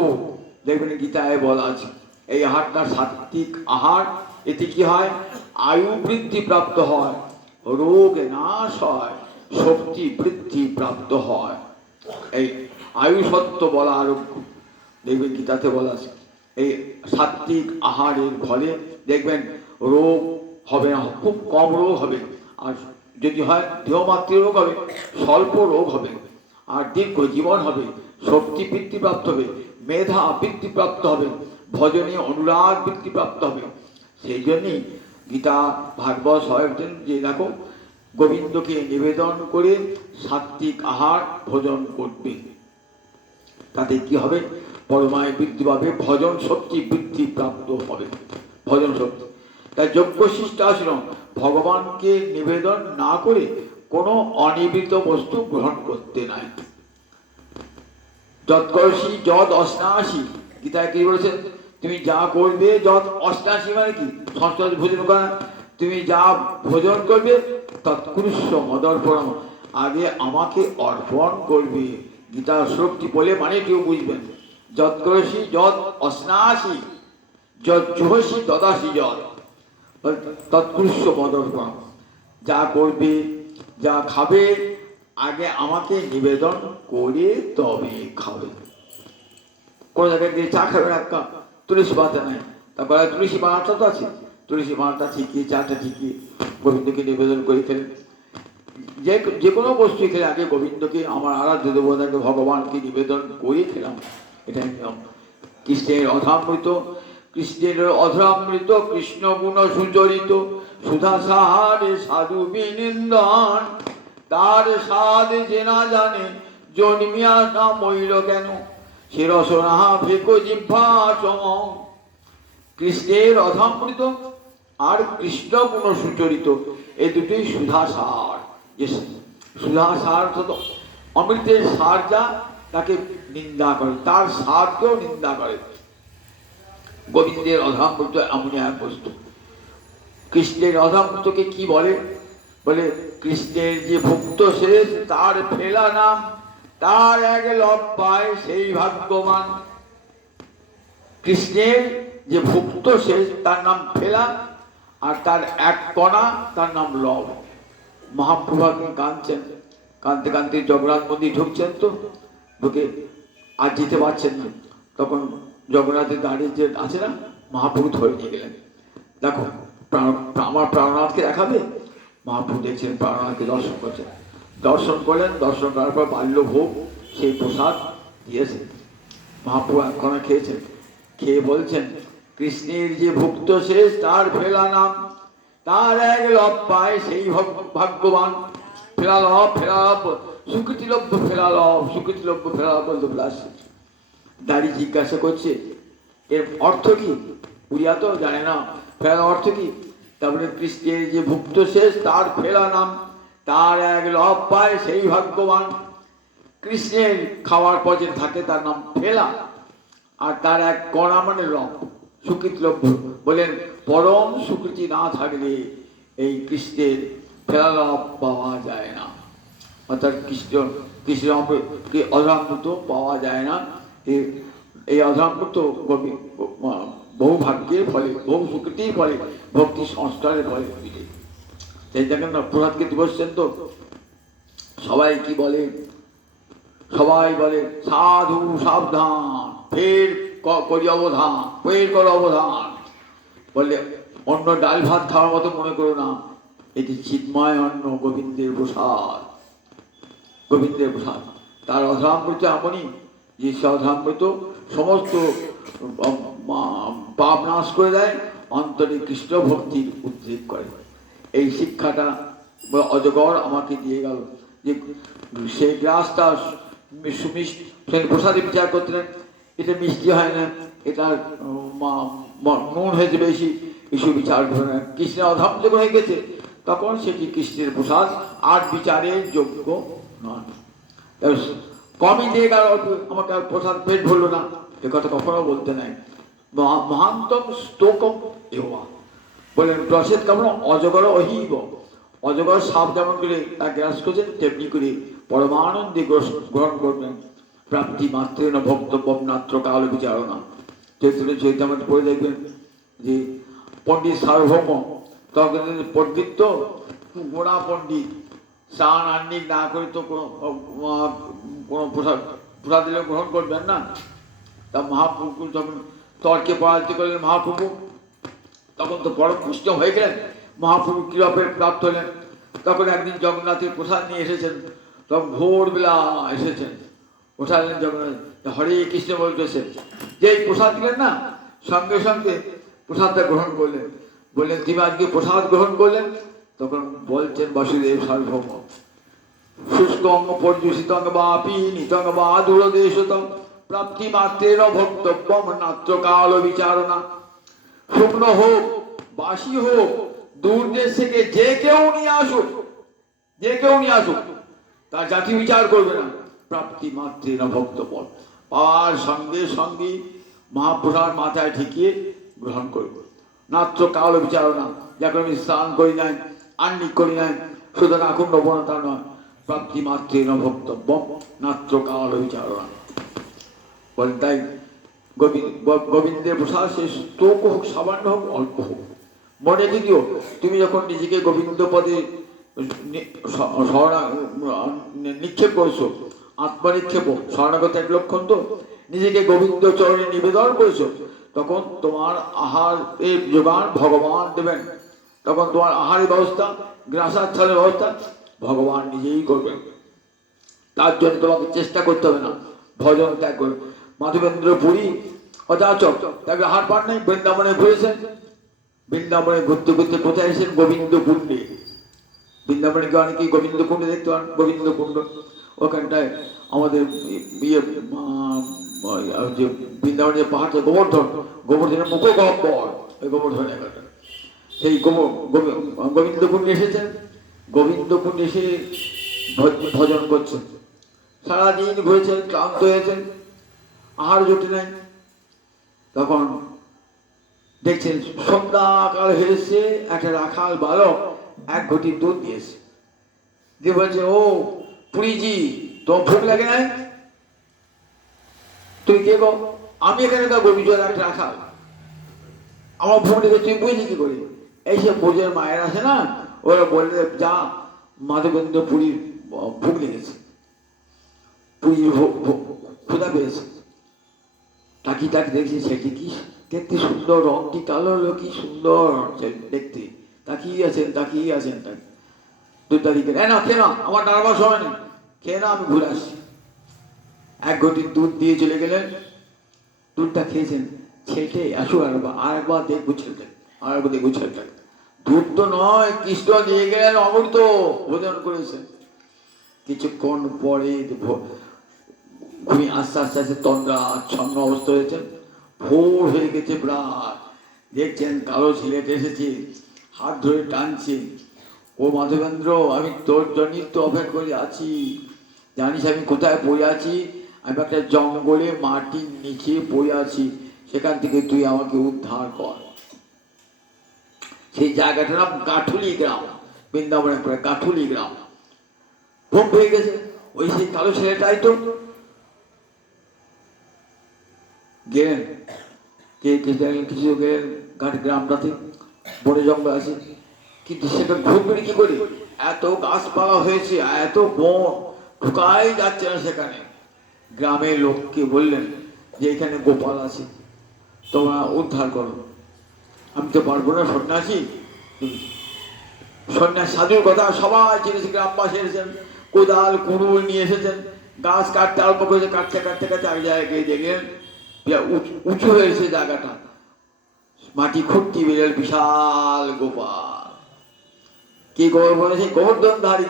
দেখবেন গীতায় বলা আছে এই আহারটা সাত্বিক আহার। এতে কি হয়? আয়ু বৃদ্ধি প্রাপ্ত হয়, রোগ নাশ হয়, শক্তি বৃদ্ধি প্রাপ্ত হয়। এই আয়ু সত্য বলা আরোগ্য, দেখবেন গীতাতে বলা আছে। এই সাত্বিক আহারের ফলে দেখবেন রোগ হবে না, খুব কম রোগ হবে। আর যদি হয় দেহমাত্রিক রোগ হবে, স্বল্প রোগ হবে, আর দীর্ঘ জীবন হবে, শক্তি বৃদ্ধিপ্রাপ্ত হবে, মেধা বৃদ্ধিপ্রাপ্ত হবে, ভজনে অনুরাগ বৃদ্ধিপ্রাপ্ত হবে। সেই জন্যই গীতা ভাগবত সবাই যে দেখো গোবিন্দকে নিবেদন করে সাত্বিক আহার ভোজন করবে। তাতে কি হবে? পরমায় বৃদ্ধি পাবে, ভজন শক্তি বৃদ্ধি প্রাপ্ত হবে, ভজন শক্তি। তাই যজ্ঞ শিষ্টাশ্রম ভগবানকে নিবেদন না করে কোনো অনিবৃত বস্তু গ্রহণ করতে নাই। যৎকর্ষি যদ অষ্টাশি, গীতায় কি বলেছেন? তুমি যা করবে, যদ অষ্টাশি মানে কি? সংস্কৃত ভোজন করা। তুমি যা ভোজন করবে তৎকুরুষ্য মদর্পণম, আগে আমাকে অর্পণ করবে। গীতা শ্লোকটি বলে মানে কেউ বুঝবেন। যৎকর্ষি যদ অষ্টাশি যজ্জোহসি দদাসি যদ তৎকুরুষ্য মদর্পণম, যা করবে যা খাবে আগে আমাকে নিবেদন করে তবে খাবে। কোন জায়গায় দিয়ে চা খাবেন এক কাপ, তুলসী পাতা নাই, তারপরে তুলসী পাতা তো আছে, তুলসী পাতা ঠিকিয়ে চাটা ঠিকিয়ে গোবিন্দকে নিবেদন করে ফেলেন। যে কোনো বস্তু খেলে আগে গোবিন্দকে, আমার আরাধ্য দেবতাকে, ভগবানকে নিবেদন করে খেলাম, এটাই নিয়ম। কৃষ্ণের অধামৃত, কৃষ্ণের অধরামৃত, কৃষ্ণ গুণ সুচরিত, সুধা সাহারে সাধু বিনিন্দন, তার স্বাদ যে না জানে জন্মিয়া না মইল কেন, সে রসনা ভেক জিহ্বা সম। কৃষ্ণের অধামৃত আর কৃষ্ণ গুণ সুচরিত, এই দুটোই সুধাসার। যে সুধাসার অমৃতের সার যা, তাকে নিন্দা করে, তার স্বাদকেও নিন্দা করে। গোবিন্দের অধামৃত এমন এক বস্তু। কৃষ্ণের অধামৃতকে কি বলে? বলে কৃষ্ণের যে ভক্ত শেষ তার ফেলা নাম, তার এক লভ পায় সেই ভাগ্যবান। কৃষ্ণের যে ভক্ত শেষ তার নাম ফেলা, আর তার এক কণা তার নাম লভ। মহাপ্রভু কাঁদছেন, কাঁদতে কাঁদতে জগন্নাথ মন্দির ঢুকছেন, তো ঢুকে আর যেতে পারছেন না, তখন জগন্নাথের দাঁড়িয়ে যে আছে না, মহাপ্রভু ধরে নিয়ে গেলেন। দেখো আমার প্রাণনাথকে দেখাবে। মহাপ্রভু দেখছেন প্রাণনাথকে, দর্শন করছেন, দর্শন করলেন, দর্শন করার পর বাল্যভোগ সেই প্রসাদ দিয়েছেন। মহাপ্রভু একখানা খেয়েছেন, খেয়ে বলছেন কৃষ্ণের যে ভক্ত শেষ তার ফেলা নাম, তার এক লভ পায় সেই ভাগ্যবান। ফেরা লভ, ফেরা লভ, সুকৃতিলভ্য ফেরা লভ, সুকৃতিলভ্য ফেরা লভ বলতে বলে আসছে। দাঁড়িয়ে জিজ্ঞাসা করছে এর অর্থ কি? উড়িয়া তো জানে না ফেরা অর্থ কি। তারপরে কৃষ্ণের যে ভক্ত শেষ তার ফেলা নাম, তার এক লভ পায় সেই ভাগ্যবান। কৃষ্ণের খাওয়ার পর যে থাকে তার নাম ফেলা, আর তার এক কণা মানে লভ, সুকৃতি লভ্য। বলেন পরম সুকৃতি না থাকলে এই কৃষ্ণের ফেরা লভ পাওয়া যায় না, অর্থাৎ কৃষ্ণ অধরামৃত পাওয়া যায় না। এই অধরামৃত বহু ভাগ্যের ফলে, বহু সুকৃতির ফলে, ভক্তি সংস্কারের ফলে মিলে। সেই দেখেন না, প্রসাদকে বসছেন তো সবাই কি বলে? সবাই বলে সাধু সাবধান, ফের করি অবধান, ফের করো অবধান। বললে অন্য ডাল ভাত খাওয়ার মতো মনে করো না, এটি চিন্ময় অন্ন, গোবিন্দের প্রসাদ, গোবিন্দের প্রসাদ। তার অধরামৃত এমনই যে সে অধরামৃত সমস্ত পাপ নাশ করে দেয়, অন্তরে কৃষ্ণ ভক্তির উদ্রেক করে। এই শিক্ষাটা অজগর আমাকে দিয়ে গেল, যে সেই গ্লাসটা প্রসাদে বিচার করতেন, এটা মিষ্টি হয় না, এটা নুন হয়েছে বেশি, এসব বিচার করে না। কৃষ্ণের অধাম যখন হয়ে গেছে তখন সেটি কৃষ্ণের প্রসাদ, আর বিচারের যোগ্য নয়। কমই দিয়ে গেল, আমাকে আর প্রসাদ পেট ভরলো না, এ কথা কখনো বলতে নাই। মহান্তম স্তোকম এওয়া বললেন, প্রসাদ কেমন? অজগর অহিব, অজগর সাপ যেমন করে তা গ্রাস করছেন, তেমনি করে পরমানন্দে গ্রহণ করবেন। প্রাপ্তি মাত্রে না ভক্তব্যম নাত্র কাল বিচারণা। চৈতন্য চৈতামৃত পড়ে দেখবেন যে পণ্ডিত সার্বভৌম, তখন পণ্ডিত তো গোড়া পণ্ডিত, স্নান আন্নিক না করে তো কোনো প্রসাদ দিলে গ্রহণ করবেন না। তা মহাপ্রভু যখন তর্কে পরাজিত করলেন মহাপ্রভু, তখন তো বড় পুষ্ট হয়ে গেলেন। মহাপ্রভু কিরপের প্রাপ্ত হলেন। তখন একদিন জগন্নাথের প্রসাদ নিয়ে এসেছেন, তখন ভোরবেলা এসেছেন, উঠালেন জগন্নাথ, হরে কৃষ্ণ বলতেছেন, যেই প্রসাদ দিলেন না, সঙ্গে সঙ্গে প্রসাদটা গ্রহণ করলেন। বললেন তুমি আজকে প্রসাদ গ্রহণ করলেন, তখন বলছেন বাসুদেব সার্বভৌম, শুষ্কং পর্যুষিতং বাপি নিতং বা দূরদেশতং প্রাপ্তি মাত্রের ভক্তব্যম নাত্র কাল বিচারণা। শুকনো হোক বাসি হোক দূর দেশ থেকে যে কেউ নিয়ে আসুক, যে কেউ নিয়ে আসুক, তার জাতি বিচার করবে না। প্রাপ্তি মাত্রের ভক্তব্য, পাওয়ার সঙ্গে সঙ্গে মহাপ্রসাদ মাথায় ঠেকিয়ে গ্রহণ করবে। নাত্র কাল বিচারণা, যখন আমি স্নান করি নাই, আন্নিক করি নাই, সুতরাং এখন নবনতা নয়। প্রাপ্তি মাত্রের ভক্তব্য নাত্র কাল বিচারণা বলেন। তাই গোবিন্দের প্রসাদ সে স্তোক হোক, সামান্য হোক, অল্প হোক, মনে রেখে দিও। তুমি যখন নিজেকে গোবিন্দ পদে নিক্ষেপ করছো, আত্মনিক্ষেপ শরণাগত এক লক্ষণ তো, নিজেকে গোবিন্দ চরণে নিবেদন করেছো, তখন তোমার আহারের যোগান ভগবান দেবেন। তখন তোমার আহারের ব্যবস্থা, গ্রাসাচ্ছাদের ব্যবস্থা ভগবান নিজেই করবেন। তার জন্য তোমাকে চেষ্টা করতে হবে না, ভজন ত্যাগ করবে। মাধবেন্দ্র পুরী অযাচক, তাকে আহার পান নাই, বৃন্দাবনে ঘুরেছেন। বৃন্দাবনে ঘুরতে ঘুরতে কোথায় এসেছেন? গোবিন্দ কুণ্ডে। বৃন্দাবনে কে অনেকেই গোবিন্দ কুণ্ডে দেখতে পান। গোবিন্দ কুণ্ড ওখানটায় আমাদের ইয়ে যে বৃন্দাবনে যে পাহাড়, গোবর্ধন, গোবর্ধনের মুখো গহ্বর, ওই গোবর্ধন এলাকা, সেই গোবিন্দ কুণ্ডে এসেছেন। গোবিন্দ কুণ্ডে এসে ভজন করছেন। সারাদিন ঘুরেছেন, ক্লান্ত হয়েছেন, আহার জোটে নাই। তখন দেখছেন সন্ধ্যাকাল হয়েছে, একটা রাখাল বালক এক ঘটি দুধ দিয়েছে। দিয়ে বলছে, ও পুরীজি, তোমার ভোগ লাগে নাই? তুই কে গো? আমি এখানে তো গোবিজয় একটা রাখাল, আমার ভোগ লেগে তুই বুঝলি কি করি? এইসব বোঝের মায়ের আছে না, ওরা বললে যা মাধবেন্দ্র পুরীর ভোগ লেগেছে, পুরীর ক্ষুধা পেয়েছে। তাকি তাকে দেখছি, সেটি কি দেখতে সুন্দর, রংটি কালো হলো, কি সুন্দর দেখতে। তাকিয়ে আছেন, তাকিয়ে আছেন। দুধ তারিখে না, খেয়ে না, আমার দাঁড়াবার সময় নেই, খেয়ে না, আমি ঘুরে আসছি। এক ঘটি দুধ দিয়ে চলে গেলেন। দুধটা খেয়েছেন, ছেটে আসুক আরেকবার দেখবো ছেলেটা, আরেকবার দেখবো ছেলেটা। দুধ তো নয়, কৃষ্ণ দিয়ে গেলেন অমৃত, ভোজন করেছেন। কিছুক্ষণ পরে ঘুমিয়ে আস্তে আস্তে আস্তে তন্দ্রা আচ্ছন্ন অবস্থা হয়েছেন। ভোর হয়ে গেছে প্রায়। দেখছেন কালো ছেলেটা এসেছে, হাত ধরে টানছে, ও মাধবেন্দ্র, আমি তোর জন্যই তো অপেক্ষা করে আছি। জানিস আমি কোথায় পড়ে আছি? আমি একটা জঙ্গলে মাটির নিচে পড়ে আছি, সেখান থেকে তুই আমাকে উদ্ধার কর। সেই জায়গাটার নাম কাঠুলি গ্রাম, বৃন্দাবনের পরে কাঠুলি গ্রাম। ঘুম পেয়ে গেছে, ওই সেই কালো ছেলেটাই তো। গেলেন, কিছু গেলেন গ্রামটাতে, বনে জঙ্গল আছে, কিন্তু সেটা ঘুরবেন কি করে? এত গাছপালা হয়েছে, এত বন, ঢুকাই যাচ্ছে না সেখানে। গ্রামের লোককে বললেন যে এখানে গোপাল আছে, তোমরা উদ্ধার করো। আমি তো পারবো না, সন্ন্যাসী। সন্ন্যাস সাধুর কথা সবাই চিনেছে, গ্রামবাসী এসেছেন, কোদাল কুড়ুল নিয়ে এসেছেন, গাছ কাটতে আরম্ভ করেছে। কাটতে কাটতে কাটতে এক জায়গায় দেখলেন উঁচু হয়েছে জায়গাটা, মাটি খুঁড়তি বেরোল বিশাল গোপাল। কি গোবর বলেছে? গোবর্ধন ধারী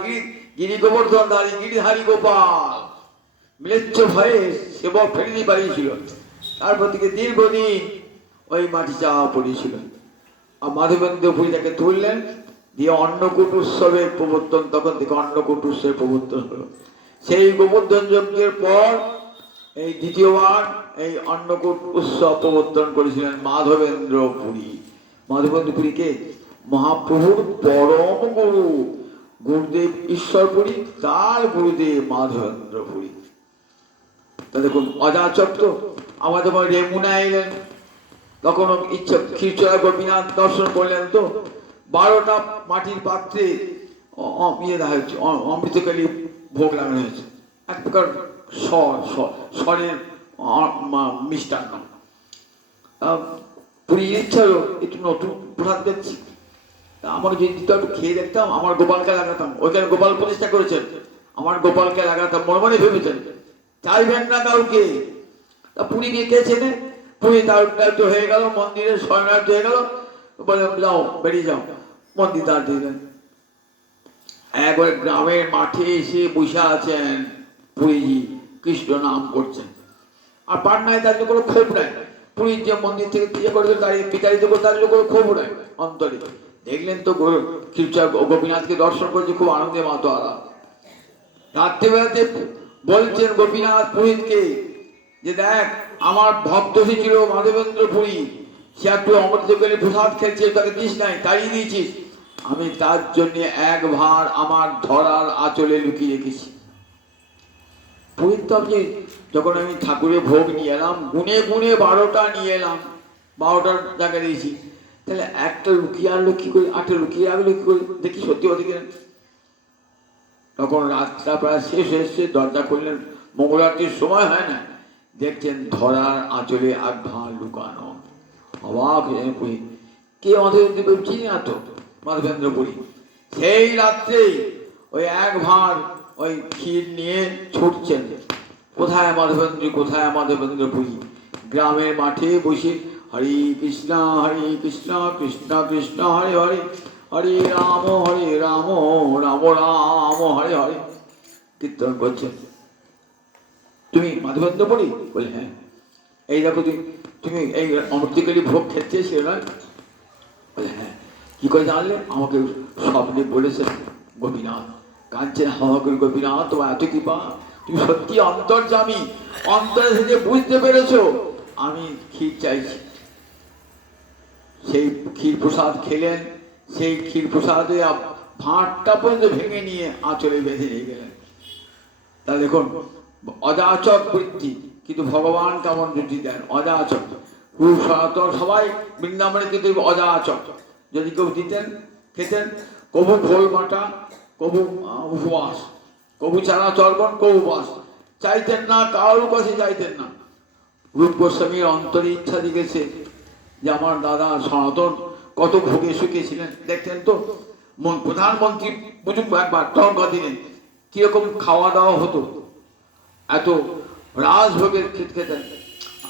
গিরি, গোবর্ধন ধারী গিরিধারী গোপাল। মিলেচ্ছ ভয়ে সেবক ফেরিতে পারিয়েছিল, তারপর থেকে দীর্ঘদিন ওই মাটি চাওয়া পড়েছিল। আর মাধবেন্দ্র পুরী তাকে তুললেন, দিয়ে অন্নকূট উৎসবের প্রবর্তন, তখন থেকে অন্নকূট উৎসবের প্রবর্তন হলো। সেই গোবর্ধন যজ্ঞের পর এই দ্বিতীয়বার এই অন্নকূট উৎসব প্রবর্তন করেছিলেন মাধবেন্দ্র পুরী। মাধবেন্দ্র পুরীকে মহাপ্রভুর পরম গুরু গুরুদেব ঈশ্বরপুরী, তার গুরুদেব মাধবেন্দ্র পুরী। তা দেখুন, অযাচক তো। আমার যখন রেমুনা এলেন, তখন ইচ্ছা ক্ষীরচরা গোপীনাথ দর্শন করলেন তো, 12টা মাটির পাত্রে ইয়ে দেখা হচ্ছে, অমৃতকালী ভোগ লাগানো হয়েছে, এক প্রকার স্বরের মিষ্টান্ন। পুরীর ইচ্ছা হলো একটু নতুন প্রসাদ দেখছি, আমার যদি দিত একটু খেয়ে দেখতাম, আমার গোপালকে লাগাতাম। ওইখানে গোপাল প্রতিষ্ঠা করেছেন, আমার গোপালকে লাগাতাম। মনে মনে ভেবেছেন, চাইবেন না কাউকে। তা পুরী গিয়ে কে চেনে? পুরী তার হয়ে গেল, মন্দিরে শরণার্থী হয়ে গেল, বলে যাও, বেরিয়ে যাও। মন্দির দ্বার দিলেন, একবার গ্রামের মাঠে এসে বসে আছেন পুরীজি, কৃষ্ণ নাম করছেন। আর পাটনায় তার কোনো ক্ষোভ নাই, পুরীর যে মন্দির থেকে ইয়ে করে বিতাড়িত করে তার কোনো ক্ষোভ নাই অন্তরে। দেখলেন তো গোপীনাথকে দর্শন করেছে খুব আনন্দে মাতোয়ারা। রাত্রিবেলাতে বলছেন গোপীনাথ পুরীতকে যে দেখ আমার ভক্ত ছিল মাধবেন্দ্র পুরী, সে একটু অমৃতকালী প্রসাদ খেয়েছে, তাকে দিস নাই, তাড়িয়ে দিয়েছিস। আমি তার জন্য এক ভাঁড় আমার ধরার আঁচলে লুকিয়ে রেখেছি। পুরীর তো আপনি যখন আমি ঠাকুরের ভোগ নিয়ে এলাম, গুনে গুনে 12টা নিয়ে এলাম, 12টার জায়গা দিয়েছি, তাহলে একটা লুকিয়ে আনলো কি করে, 8টা লুকিয়ে রাখলো কি করে, দেখি সত্যি কথা কিনা। তখন রাতটা প্রায় শেষ হয়েছে, দরজা করলেন, মঙ্গলারতির সময় হয় না, দেখছেন ধরার আঁচলে এক ভাঁড় লুকানো। অবাক হয়ে পুরী, কে মাধবেন্দ্র চিনি না তো মাধবেন্দ্র পুরী। সেই রাত্রেই ওই এক ভাঁড় ওই ক্ষীর নিয়ে ছুটছেন, কোথায় মাধবেন্দ্র, কোথায় মাধবেন্দ্র পুরী। গ্রামের মাঠে বসে হরে কৃষ্ণ কৃষ্ণ কৃষ্ণ হরে হরে, হরে রাম রাম রাম হরে হরে কীর্তন করছেন। তুমি মাধবেন্দ্র পুরী? বলে হ্যাঁ। এই দেখো তুমি এই অমৃতকালী ভোগ খেতে ছিল না? বলে হ্যাঁ। কি করে জানলে? আমাকে স্বপ্নে বলেছেন গোপীনাথ। কাঁদছেন, হাওয়া করে, গোপীনাথ তোমার এত কৃপা, তুমি সত্যি অন্তর্যামী, অন্তর থেকে বুঝতে পেরেছো আমি ক্ষীর চাইছি। সেই ক্ষীর প্রসাদ খেলেন, সেই ক্ষীর প্রসাদে ভাঁড়টা পর্যন্ত ভেঙে নিয়ে আঁচলে বেঁধে নিয়ে গেলেন। তা দেখুন অযাচক বৃত্তি, কিন্তু ভগবান কেমন বৃত্তি দেন, অযাচক। পুরুষ সনাতন সবাই বৃন্দাবনে কিন্তু অযাচক। যদি কেউ দিতেন খেতেন, কবু ঘোল মাটা, কবু উপবাস, কবু চারা চর্বণ, কবু বাস, চাইতেন না, কারোর কাছে চাইতেন না। রূপ গোস্বামীর অন্তরে ইচ্ছা দিয়েছে যে আমার দাদা সনাতন কত ভোগে সুখে ছিলেন। দেখতেন তো প্রধানমন্ত্রী বুঝুন একবার তখনকার দিনে কিরকম খাওয়া দাওয়া হতো, এত রাজভোগের খেতেন।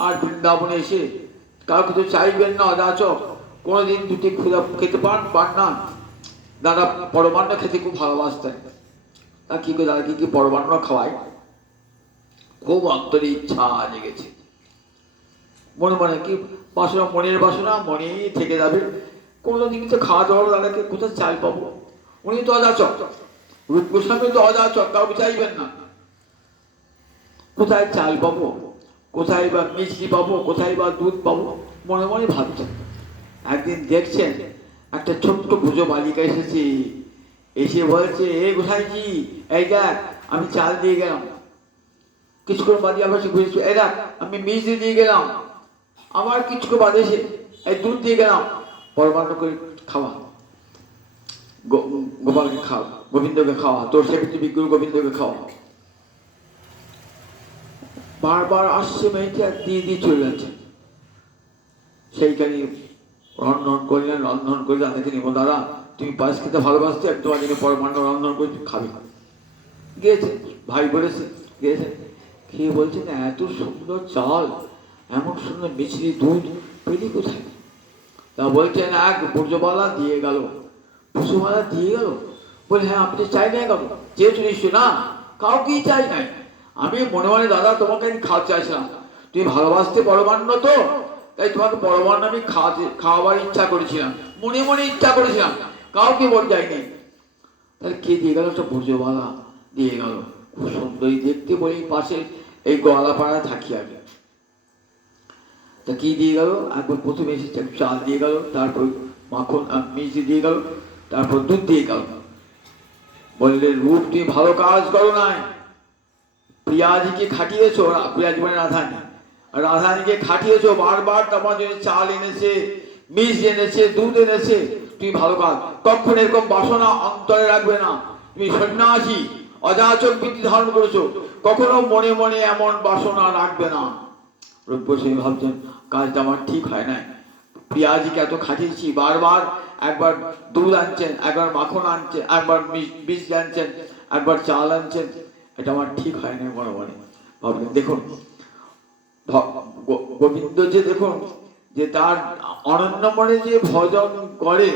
আর বৃন্দাবনে এসে কাউকে তো চাইবেন না অযাচক, কোনোদিন দুটি ক্ষুধা খেতে পান না। দাদা পরমান্ন খেতে খুব ভালোবাসতেন। তা কি করে দাদা কি পরমান্ন খাওয়ায়, খুব অন্তরে ইচ্ছা জেগেছে। মনে কি বাসনা, মনের বাসনা মনেই থেকে যাবে। কোনোদিন তো খাওয়া দাওয়া দাদাকে কোথায় চাল পাবো, উনি তো অযাচক। রূপ গোস্বামী তো অযাচক, কাউকে চাইবেন না। কোথায় চাল পাবো, কোথায় বা মিষ্টি পাবো, কোথায় বা দুধ পাবো, মনে মনে ভাবছেন। একদিন দেখছেন একটা ছোট্ট পুজো বালিকা এসেছে, এসে বলছে এ গোসাইজি এই দেখ আমি চাল দিয়ে গেলাম। কিছুক্ষণ বাদে আবার সে বুঝেছে, এই দেখ আমি মিষ্টি দিয়ে গেলাম। আবার কিছুক্ষণ বাদে এসে এই দুধ দিয়ে গেলাম, পরমান্ন করে খাওয়া, গোপালকে খাওয়া, গোবিন্দকে খাওয়া, তোর সেক্ষেত্রে বিগ্রহ গোবিন্দকে খাওয়া। বারবার আসছে মেয়েটি আর দিয়ে চলে যাচ্ছে। সেইখানে রন্ধন করলেন, রন্ধন করে তাদেরকে নিব, দাদা তুমি পায়েস খেতে ভালোবাসতে, এক তোমার জন্য পরমান্ন রন্ধন করে খাবে। গিয়েছে, ভাই বলেছে, গিয়েছে, খেয়ে বলছেন এত সুন্দর চাল, এমন সুন্দর মিছরি দুধ পেলি কোথায়? তা বলছেন এক ব্রজবালা দিয়ে গেল। ব্রজবালা দিয়ে গেল? বলে হ্যাঁ আপনি চাই নাই গেল, যেহেতু নিশ্চয় না, কাউকেই চাই নাই। আমি মনে মনে দাদা তোমাকে আমি খাওয়াতে চাইছিলাম, তুমি ভালোবাসতে পরমান্ন তো, তাই তোমাকে পরমান্ন আমি খাওয়াবার ইচ্ছা করেছিলাম, মনে মনে ইচ্ছা করেছিলাম, কাউকে বলে যায়নি। তাহলে কে দিয়ে গেল? একটা ব্রজবালা দিয়ে গেল, খুব সুন্দরী দেখতে। বলে পাশে এই গোয়ালাপাড়ায় থাকি আগে। তা কি দিয়ে গেল? একবার প্রথমে এসে চাল দিয়ে গেল, তারপর মাখন মিষ্টি দিয়ে গেল, তারপর দুধ দিয়ে গেল। বললে রূপ তুমি ভালো কাজ করো নাই, প্রিয়াজিকে খাটিয়েছো, প্রিয়াজি মানে রাধানী, রাধানীকে খাটিয়েছো, বারবার তোমার জন্য চাল এনেছে, মিষ্টি এনেছে, দুধ এনেছে, তুমি ভালো কাজ। কখন এরকম বাসনা অন্তরে রাখবে না। তুমি সন্ন্যাসী, অযাচক বৃত্তি ধারণ করেছো, কখনো মনে মনে এমন বাসনা রাখবে না। রূপগোস্বামী ভাবছেন কাজটা আমার ঠিক হয় না, প্রিয়াজিকে এত খাটিয়েছি, বারবার একবার দুধ আনছেন, একবার মাখন আনছেন, একবার মিষ্টি আনছেন, একবার চাল আনছেন, এটা আমার ঠিক হয় না মনে মনে ভাবলেন। দেখুন গোবিন্দ যে দেখুন যে তার অনন্য মনে যে ভজন করে,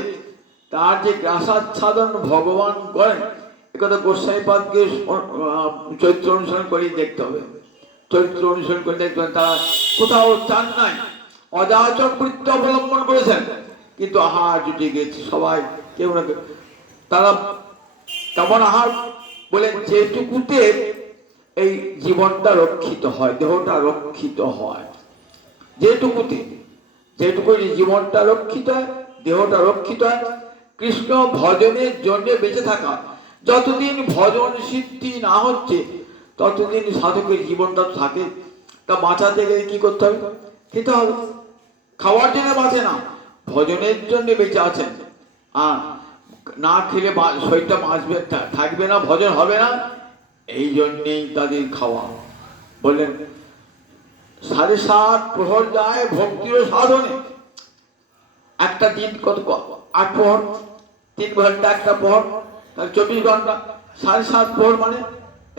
তার যে গ্রাসাচ্ছাদন ভগবান করেন, একথা গোস্বামীপাদকে চরিত্র অনুসরণ করেই দেখতে হবে। চরিত্র অনুসরণ করে দেখতে হবে, তারা কোথাও চান নাই, অযাচক বৃত্তি অবলম্বন করেছেন, কিন্তু আহার জুটে গেছে সবাই, কেউ না কেউ। তারা তেমন আহার বলেন যেটুকুতে এই জীবনটা রক্ষিত হয়, দেহটা রক্ষিত হয়, যেটুকুতে, যেটুকু জীবনটা রক্ষিত হয়, দেহটা রক্ষিত হয়। কৃষ্ণ ভজনের জন্য বেঁচে থাকা, যতদিন ভজন সিদ্ধি না হচ্ছে ততদিন সাধকের জীবনটা থাকে। তা বাঁচাতে গেলে কি করতে হবে? খেতে হবে। খাওয়ার জন্য বাঁচে না, ভজনের জন্য বেঁচে আছেন। আর না খেলে শরীরটা বাঁচবে, থাকবে না, ভজন হবে না, এই জন্যেই তাদের খাওয়া। বললেন 7:30 প্রহর যায় ভক্তির সাধনে। একটা দিন কত 8 প্রহর, 3 ঘন্টা একটা প্রহর, তাহলে 24 ঘন্টা। 7:30 প্রহর মানে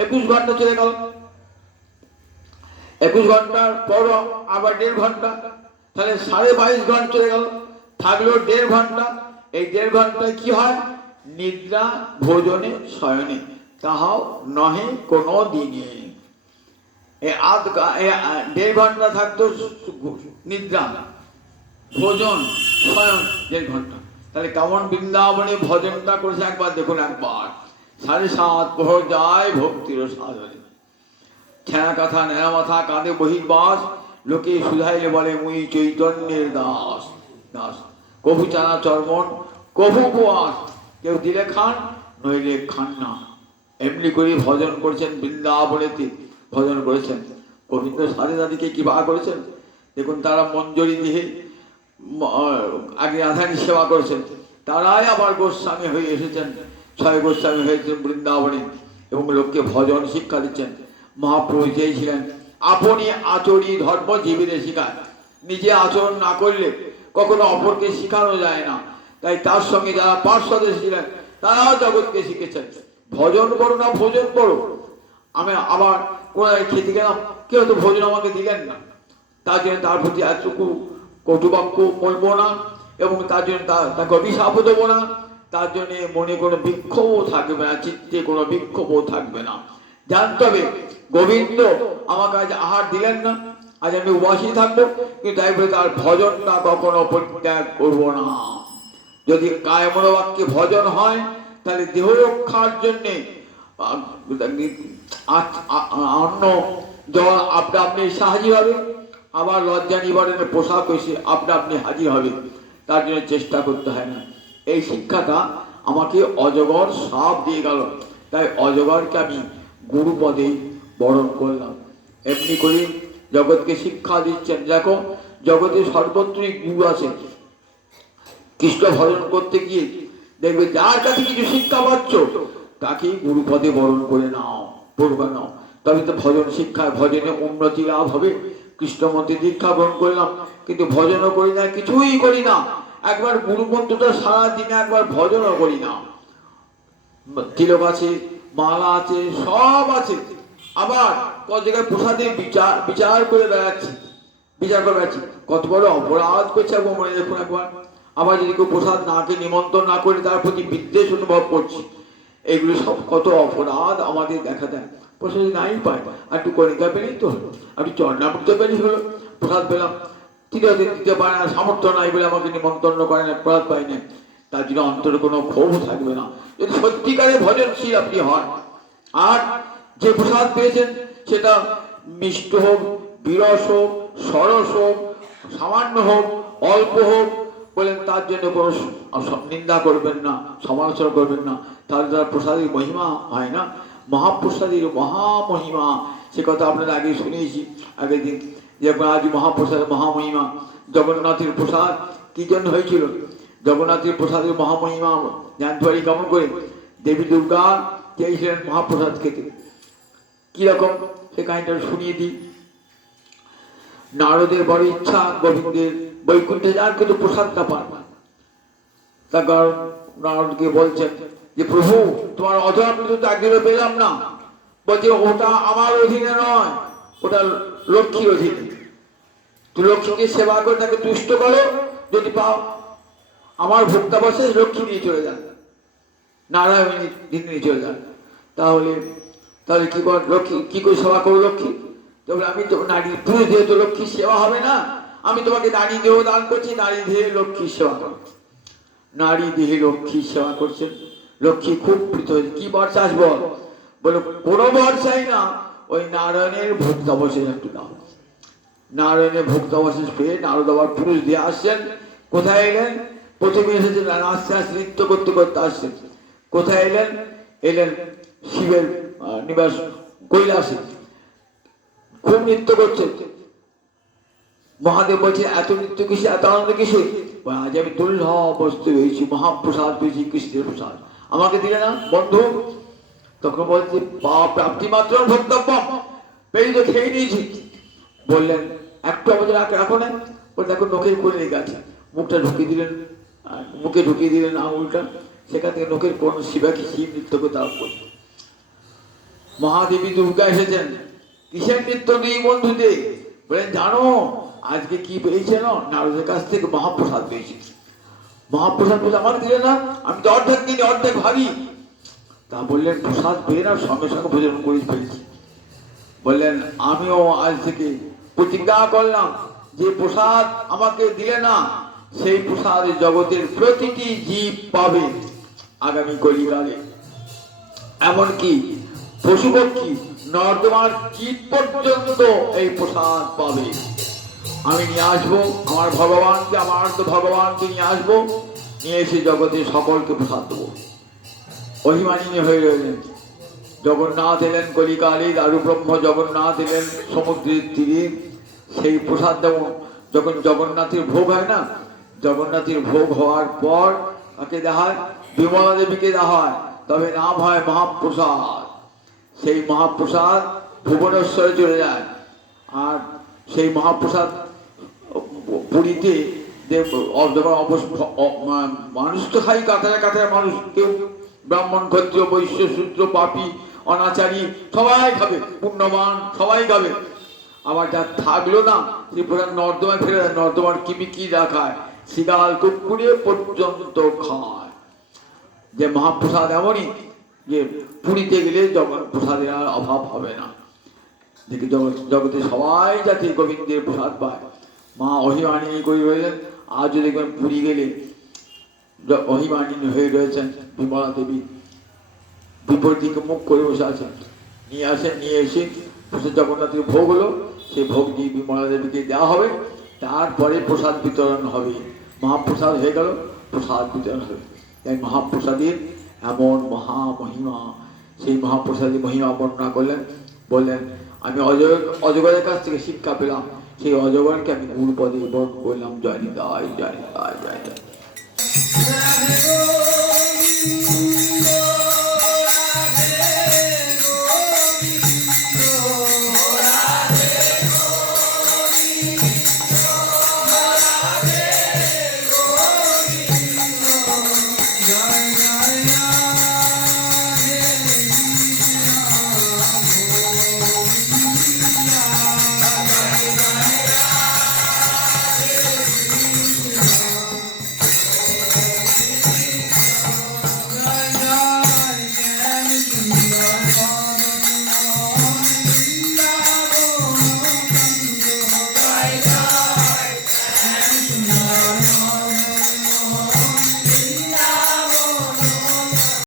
21 ঘন্টা চলে গেল। 21 ঘন্টার পর আবার 1.5 ঘন্টা, তাহলে 22.5 ঘন্টা চলে গেল। থাকলো 1.5 ঘন্টা। এই 1.5 ঘন্টায় কি হয়? নিদ্রা, ভোজনে, শয়নে, তাহাও নহে কোনো দিনে। 1.5 ঘন্টা থাকতো নিদ্রা, ভোজন, শয়ন 1.5 ঘন্টা। তাহলে কেমন বৃন্দাবনে ভজনটা করেছে একবার দেখুন। একবার 7:30 প্রহর যায় ভক্তির সাধনে। ছেঁড়া কথা নেড়া মাথা কাঁদে বহির্বাস, লোকে সুধাইলে বলে মুই চৈতন্যের দাস। দাস কভু চানা চর্মন, কভু উপবাস, কেউ দিলে খান, নইলে খান না। এমনি করে ভজন করেছেন, বৃন্দাবনেতে ভজন করেছেন। গোবিন্দ সাধে দাদিকে কি বা করেছেন দেখুন। তারা মঞ্জরি দিয়ে আগে রাধারী সেবা করেছেন, তারাই আবার গোস্বামী হয়ে এসেছেন, 6 গোস্বামী হয়েছেন বৃন্দাবনে, এবং লোককে ভজন শিক্ষা দিচ্ছেন। মহাপ্রভু চেয়েছিলেন আপনি আচরি ধর্ম জীবিতে শিখায়। নিজে আচরণ না করলে কখনো অপরকে শিখানো যায় না। তাই তার সঙ্গে যারা পার্শ্বদ ছিলেন তারাও জগৎকে শিখেছেন ভজন করো না ভোজন করো। আমি আবার কোথায় খেতে গেলাম, কেউ তো ভোজন আমাকে দিলেন না, তার জন্য তার প্রতি এতটুকু কটুবাক্য বলবো না, এবং তার জন্য তাকে অভিশাপও দেবো না। তার জন্য মনে কোনো বিক্ষোভও থাকবে না, চিত্তে কোনো বিক্ষোভও থাকবে না। জানতে হবে গোবিন্দ আমাকে আজ আহার দিলেন না, আজ আমি উপাসী থাকবো, কিন্তু তাই বলে তার ভজনটা কখনো পরিত্যাগ করবো না। যদি কায় মনোবাক্যে ভজন হয় তাহলে দেহ রক্ষার জন্যে অন্ন জল আপনা আপনি এসে হাজির হবে, আবার লজ্জা নিবারণের পোশাক এসে আপনা আপনি হাজির হবে। তার জন্য চেষ্টা করতে হয় না। এই শিক্ষাটা আমাকে অজগর সাপ দিয়ে গেল, তাই অজগরকে আমি গুরুপদে বরণ করলাম। এমনি করে জগৎকে শিক্ষা দিচ্ছেন। দেখো জগতে সর্বত্রই গুরু আছে। কৃষ্ণ ভজন করতে গিয়ে দেখবে যার কাছে কিছু শিক্ষা পাচ্ছ তাকেই গুরুপদে বরণ করে নাও, পড়বে নাও, তবে তো ভজন শিক্ষায় ভজনে উন্নতি লাভ হবে। কৃষ্ণমন্ত্রী দীক্ষা গ্রহণ করলাম, কিন্তু ভজনও করি না, কিছুই করি না। একবার গুরুমন্ত্রটা সারা দিনে একবার ভজনও করি না। তিলক আছে, মালা আছে, সব আছে, আবার কত জায়গায় প্রসাদের বিচার করে বেড়াচ্ছি, বিচার করে বেড়াচ্ছি। কত বড় অপরাধ করছে একবার মনে দেখুন একবার। আবার যদি কেউ প্রসাদ না খেয়ে নিমন্ত্রণ না করে তার প্রতি বিদ্বেষ অনুভব করছি, এগুলো সব কত অপরাধ আমাদের দেখা দেয়। প্রসাদ নাই পায়, আর একটু কণিকা পেলেই তো হলো, একটু চন্দ্রামৃত পেলেই হলো, প্রসাদ পেলাম। ঠিক আছে, দিতে পারে না, সামর্থ্য নাই বলে আমাকে নিমন্ত্রণ করে না, প্রসাদ পাই না, তার জন্য অন্তরে কোনো ক্ষোভ থাকবে না, যদি সত্যিকারে ভজনশীল আপনি হন। আর যে প্রসাদ পেয়েছেন সেটা মিষ্ট হোক, বিরস হোক, সরস হোক, সামান্য হোক, অল্প হোক, বলেন তার জন্য কোনো নিন্দা করবেন না, সমালোচনা করবেন না, তার দ্বারা প্রসাদের মহিমা হয় না। মহাপ্রসাদের মহামহিমা, সে কথা আপনারা আগে শুনিয়েছি আগের দিন, যে আজ মহাপ্রসাদের মহামহিমা। জগন্নাথের প্রসাদ কি জন্য হয়েছিল? জগন্নাথের প্রসাদের মহামহিমা জানতে পারি কেমন করে? দেবী দুর্গা চেয়েছিলেন মহাপ্রসাদ খেতে, কিরকম সে কাহিনীটা শুনিয়ে দিই। নারদের বড় ইচ্ছা গোবিন্দের বৈকুণ্ঠে যান, কিন্তু প্রসাদটা পান না। তার কারণ নারদকে বলছেন যে প্রভু তোমার অধরামৃত তো একদিনও পেলাম না। বলছে ওটা আমার অধীনে নয়, ওটা লক্ষ্মীর অধীনে। তুমি লক্ষ্মীকে সেবা করে তাকে তুষ্ট করো, যদি পাও আমার ভোক্তাবশেষ লক্ষ্মী নিয়ে চলে যান, নারায়ণ নিয়ে চলে যান। তাহলে তাহলে কি কর লক্ষ্মী কি করে সেবা করো লক্ষ্মী? তবে আমি তো নারী পুরুষ দিয়ে তো লক্ষ্মীর সেবা হবে না, আমি তোমাকে নারী দেহ দান করছি, নারী দেহে লক্ষ্মীর সেবা করো। নারী দেহে লক্ষ্মীর সেবা করছেন। লক্ষ্মী খুব প্রীত হয়েছে। কি বর চাস বল? বলে কোনো বর চাই না, ওই নারায়ণের ভক্তাবশেষ একটু দাও। নারায়ণের ভক্তাবশেষ পেয়ে নারদ আবার পুরুষ দিয়ে আসছেন। কোথায় এলেন? প্রথমে এসেছেন আস্তে আস্তে নৃত্য করতে করতে আসছেন। কোথায় এলেন? এলেন শিবের নিবাস কৈলাসে। খুব নৃত্য করছেন। মহাদেব বলছে এত নৃত্য কিসে, এত আনন্দ কিসে? আজ আমি দুর্লভ বস্তু পেয়েছি, মহাপ্রসাদ পেয়েছি, কৃষ্ণের প্রসাদ, আমাকে দিলে না বন্ধু? তখন বলছে প্রাপ্তি মাত্র ভক্তব্য, পেয়ে তো খেয়ে নিয়েছি। বললেন একটু আমাদের রাখো না। বলে দেখো নখের কোণে লেগে আছে। মুখটা ঢুকিয়ে দিলেন, মুখে ঢুকিয়ে দিলেন আঙুলটা, সেখান থেকে নখের কোণ শিবাকে শিব নৃত্য করতে আরম্ভ করছে। মহাদেবী দুর্গা এসেছেন। কিসের নৃত্য নেই বন্ধুতে? বলেন জানো আজকে কি পেয়েছে? নারদের কাছ থেকে মহাপ্রসাদ পেয়েছি। মহাপ্রসাদ বলে আমাকে দিলে না? আমি তো অর্ধেক দিনে অর্ধেক ভাবি। তা বললেন প্রসাদ পেয়ে না সঙ্গে সঙ্গে ভোজন করে ফেলেছি। বললেন আমিও আজ থেকে প্রতিজ্ঞা করলাম যে প্রসাদ আমাকে দিলে না, সেই প্রসাদ জগতের প্রতিটি জীব পাবে আগামী কলিকালে। এমনকি পশু পক্ষী নর্দমার কীট পর্যন্ত এই প্রসাদ পাবে। আমি নিয়ে আসবো আমার ভগবানকে, আমার তো ভগবানকে নিয়ে আসবো, নিয়ে এসে জগতের সকলকে প্রসাদ দেবো। অভিমানী হয়ে রইলেন। জগন্নাথ এলেন কলিকালে, দারু ব্রহ্ম জগন্নাথ এলেন সমুদ্রের তীরে। সেই প্রসাদ দেব যখন জগন্নাথের ভোগ হয় না, জগন্নাথের ভোগ হওয়ার পর তাকে দেওয়া হয়, বিমলা দেবীকে দেওয়া হয়, তবে নাম হয় মহাপ্রসাদ। সেই মহাপ্রসাদ ভুবনেশ্বরে চলে যায়। আর সেই মহাপ্রসাদ পুরীতে মানুষ তো খাই কাতারে কাতারে মানুষ, কেউ ব্রাহ্মণ ক্ষত্রিয় বৈশ্য শূদ্র পাপী অনাচারী সবাই খাবে, পুণ্যবান সবাই খাবে। আবার যা থাকলো না সেই প্রসাদ নর্দমায় ফেলে দেয়। নর্দমার কিমিকি রাখায় শিগাল কুকুরে পর্যন্ত খায়। যে মহাপ্রসাদ এমনই যে পুরীতে গেলে প্রসাদের আর অভাব হবে না। দেখি জগতে সবাই যাতে গোবিন্দের প্রসাদ পায়। মা অহিমানিনী করে রয়েছেন। আজও দেখবেন পুরী গেলে অহিমানিনী হয়ে রয়েছেন বিমলা দেবী, বিপরীত দিকে মুখ করে বসে আছেন। নিয়ে আসেন, নিয়ে এসে জগন্নাথের ভোগ হলো, সেই ভোগ দিয়ে বিমলা দেবীকে দেওয়া হবে। তারপরে প্রসাদ বিতরণ হবে। মহাপ্রসাদ হয়ে গেল, প্রসাদ বিতরণ হবে। তাই মহাপ্রসাদের এমন মহামহিমা। সেই মহাপ্রসাদের মহিমা বর্ণনা করলেন। বললেন আমি অজগরের কাছ থেকে শিক্ষা পেলাম, সেই অজগরকে আমি গুরুপদে বরণ করলাম। জয় নিতাই, জয় নিতাই, জয় নিতাই।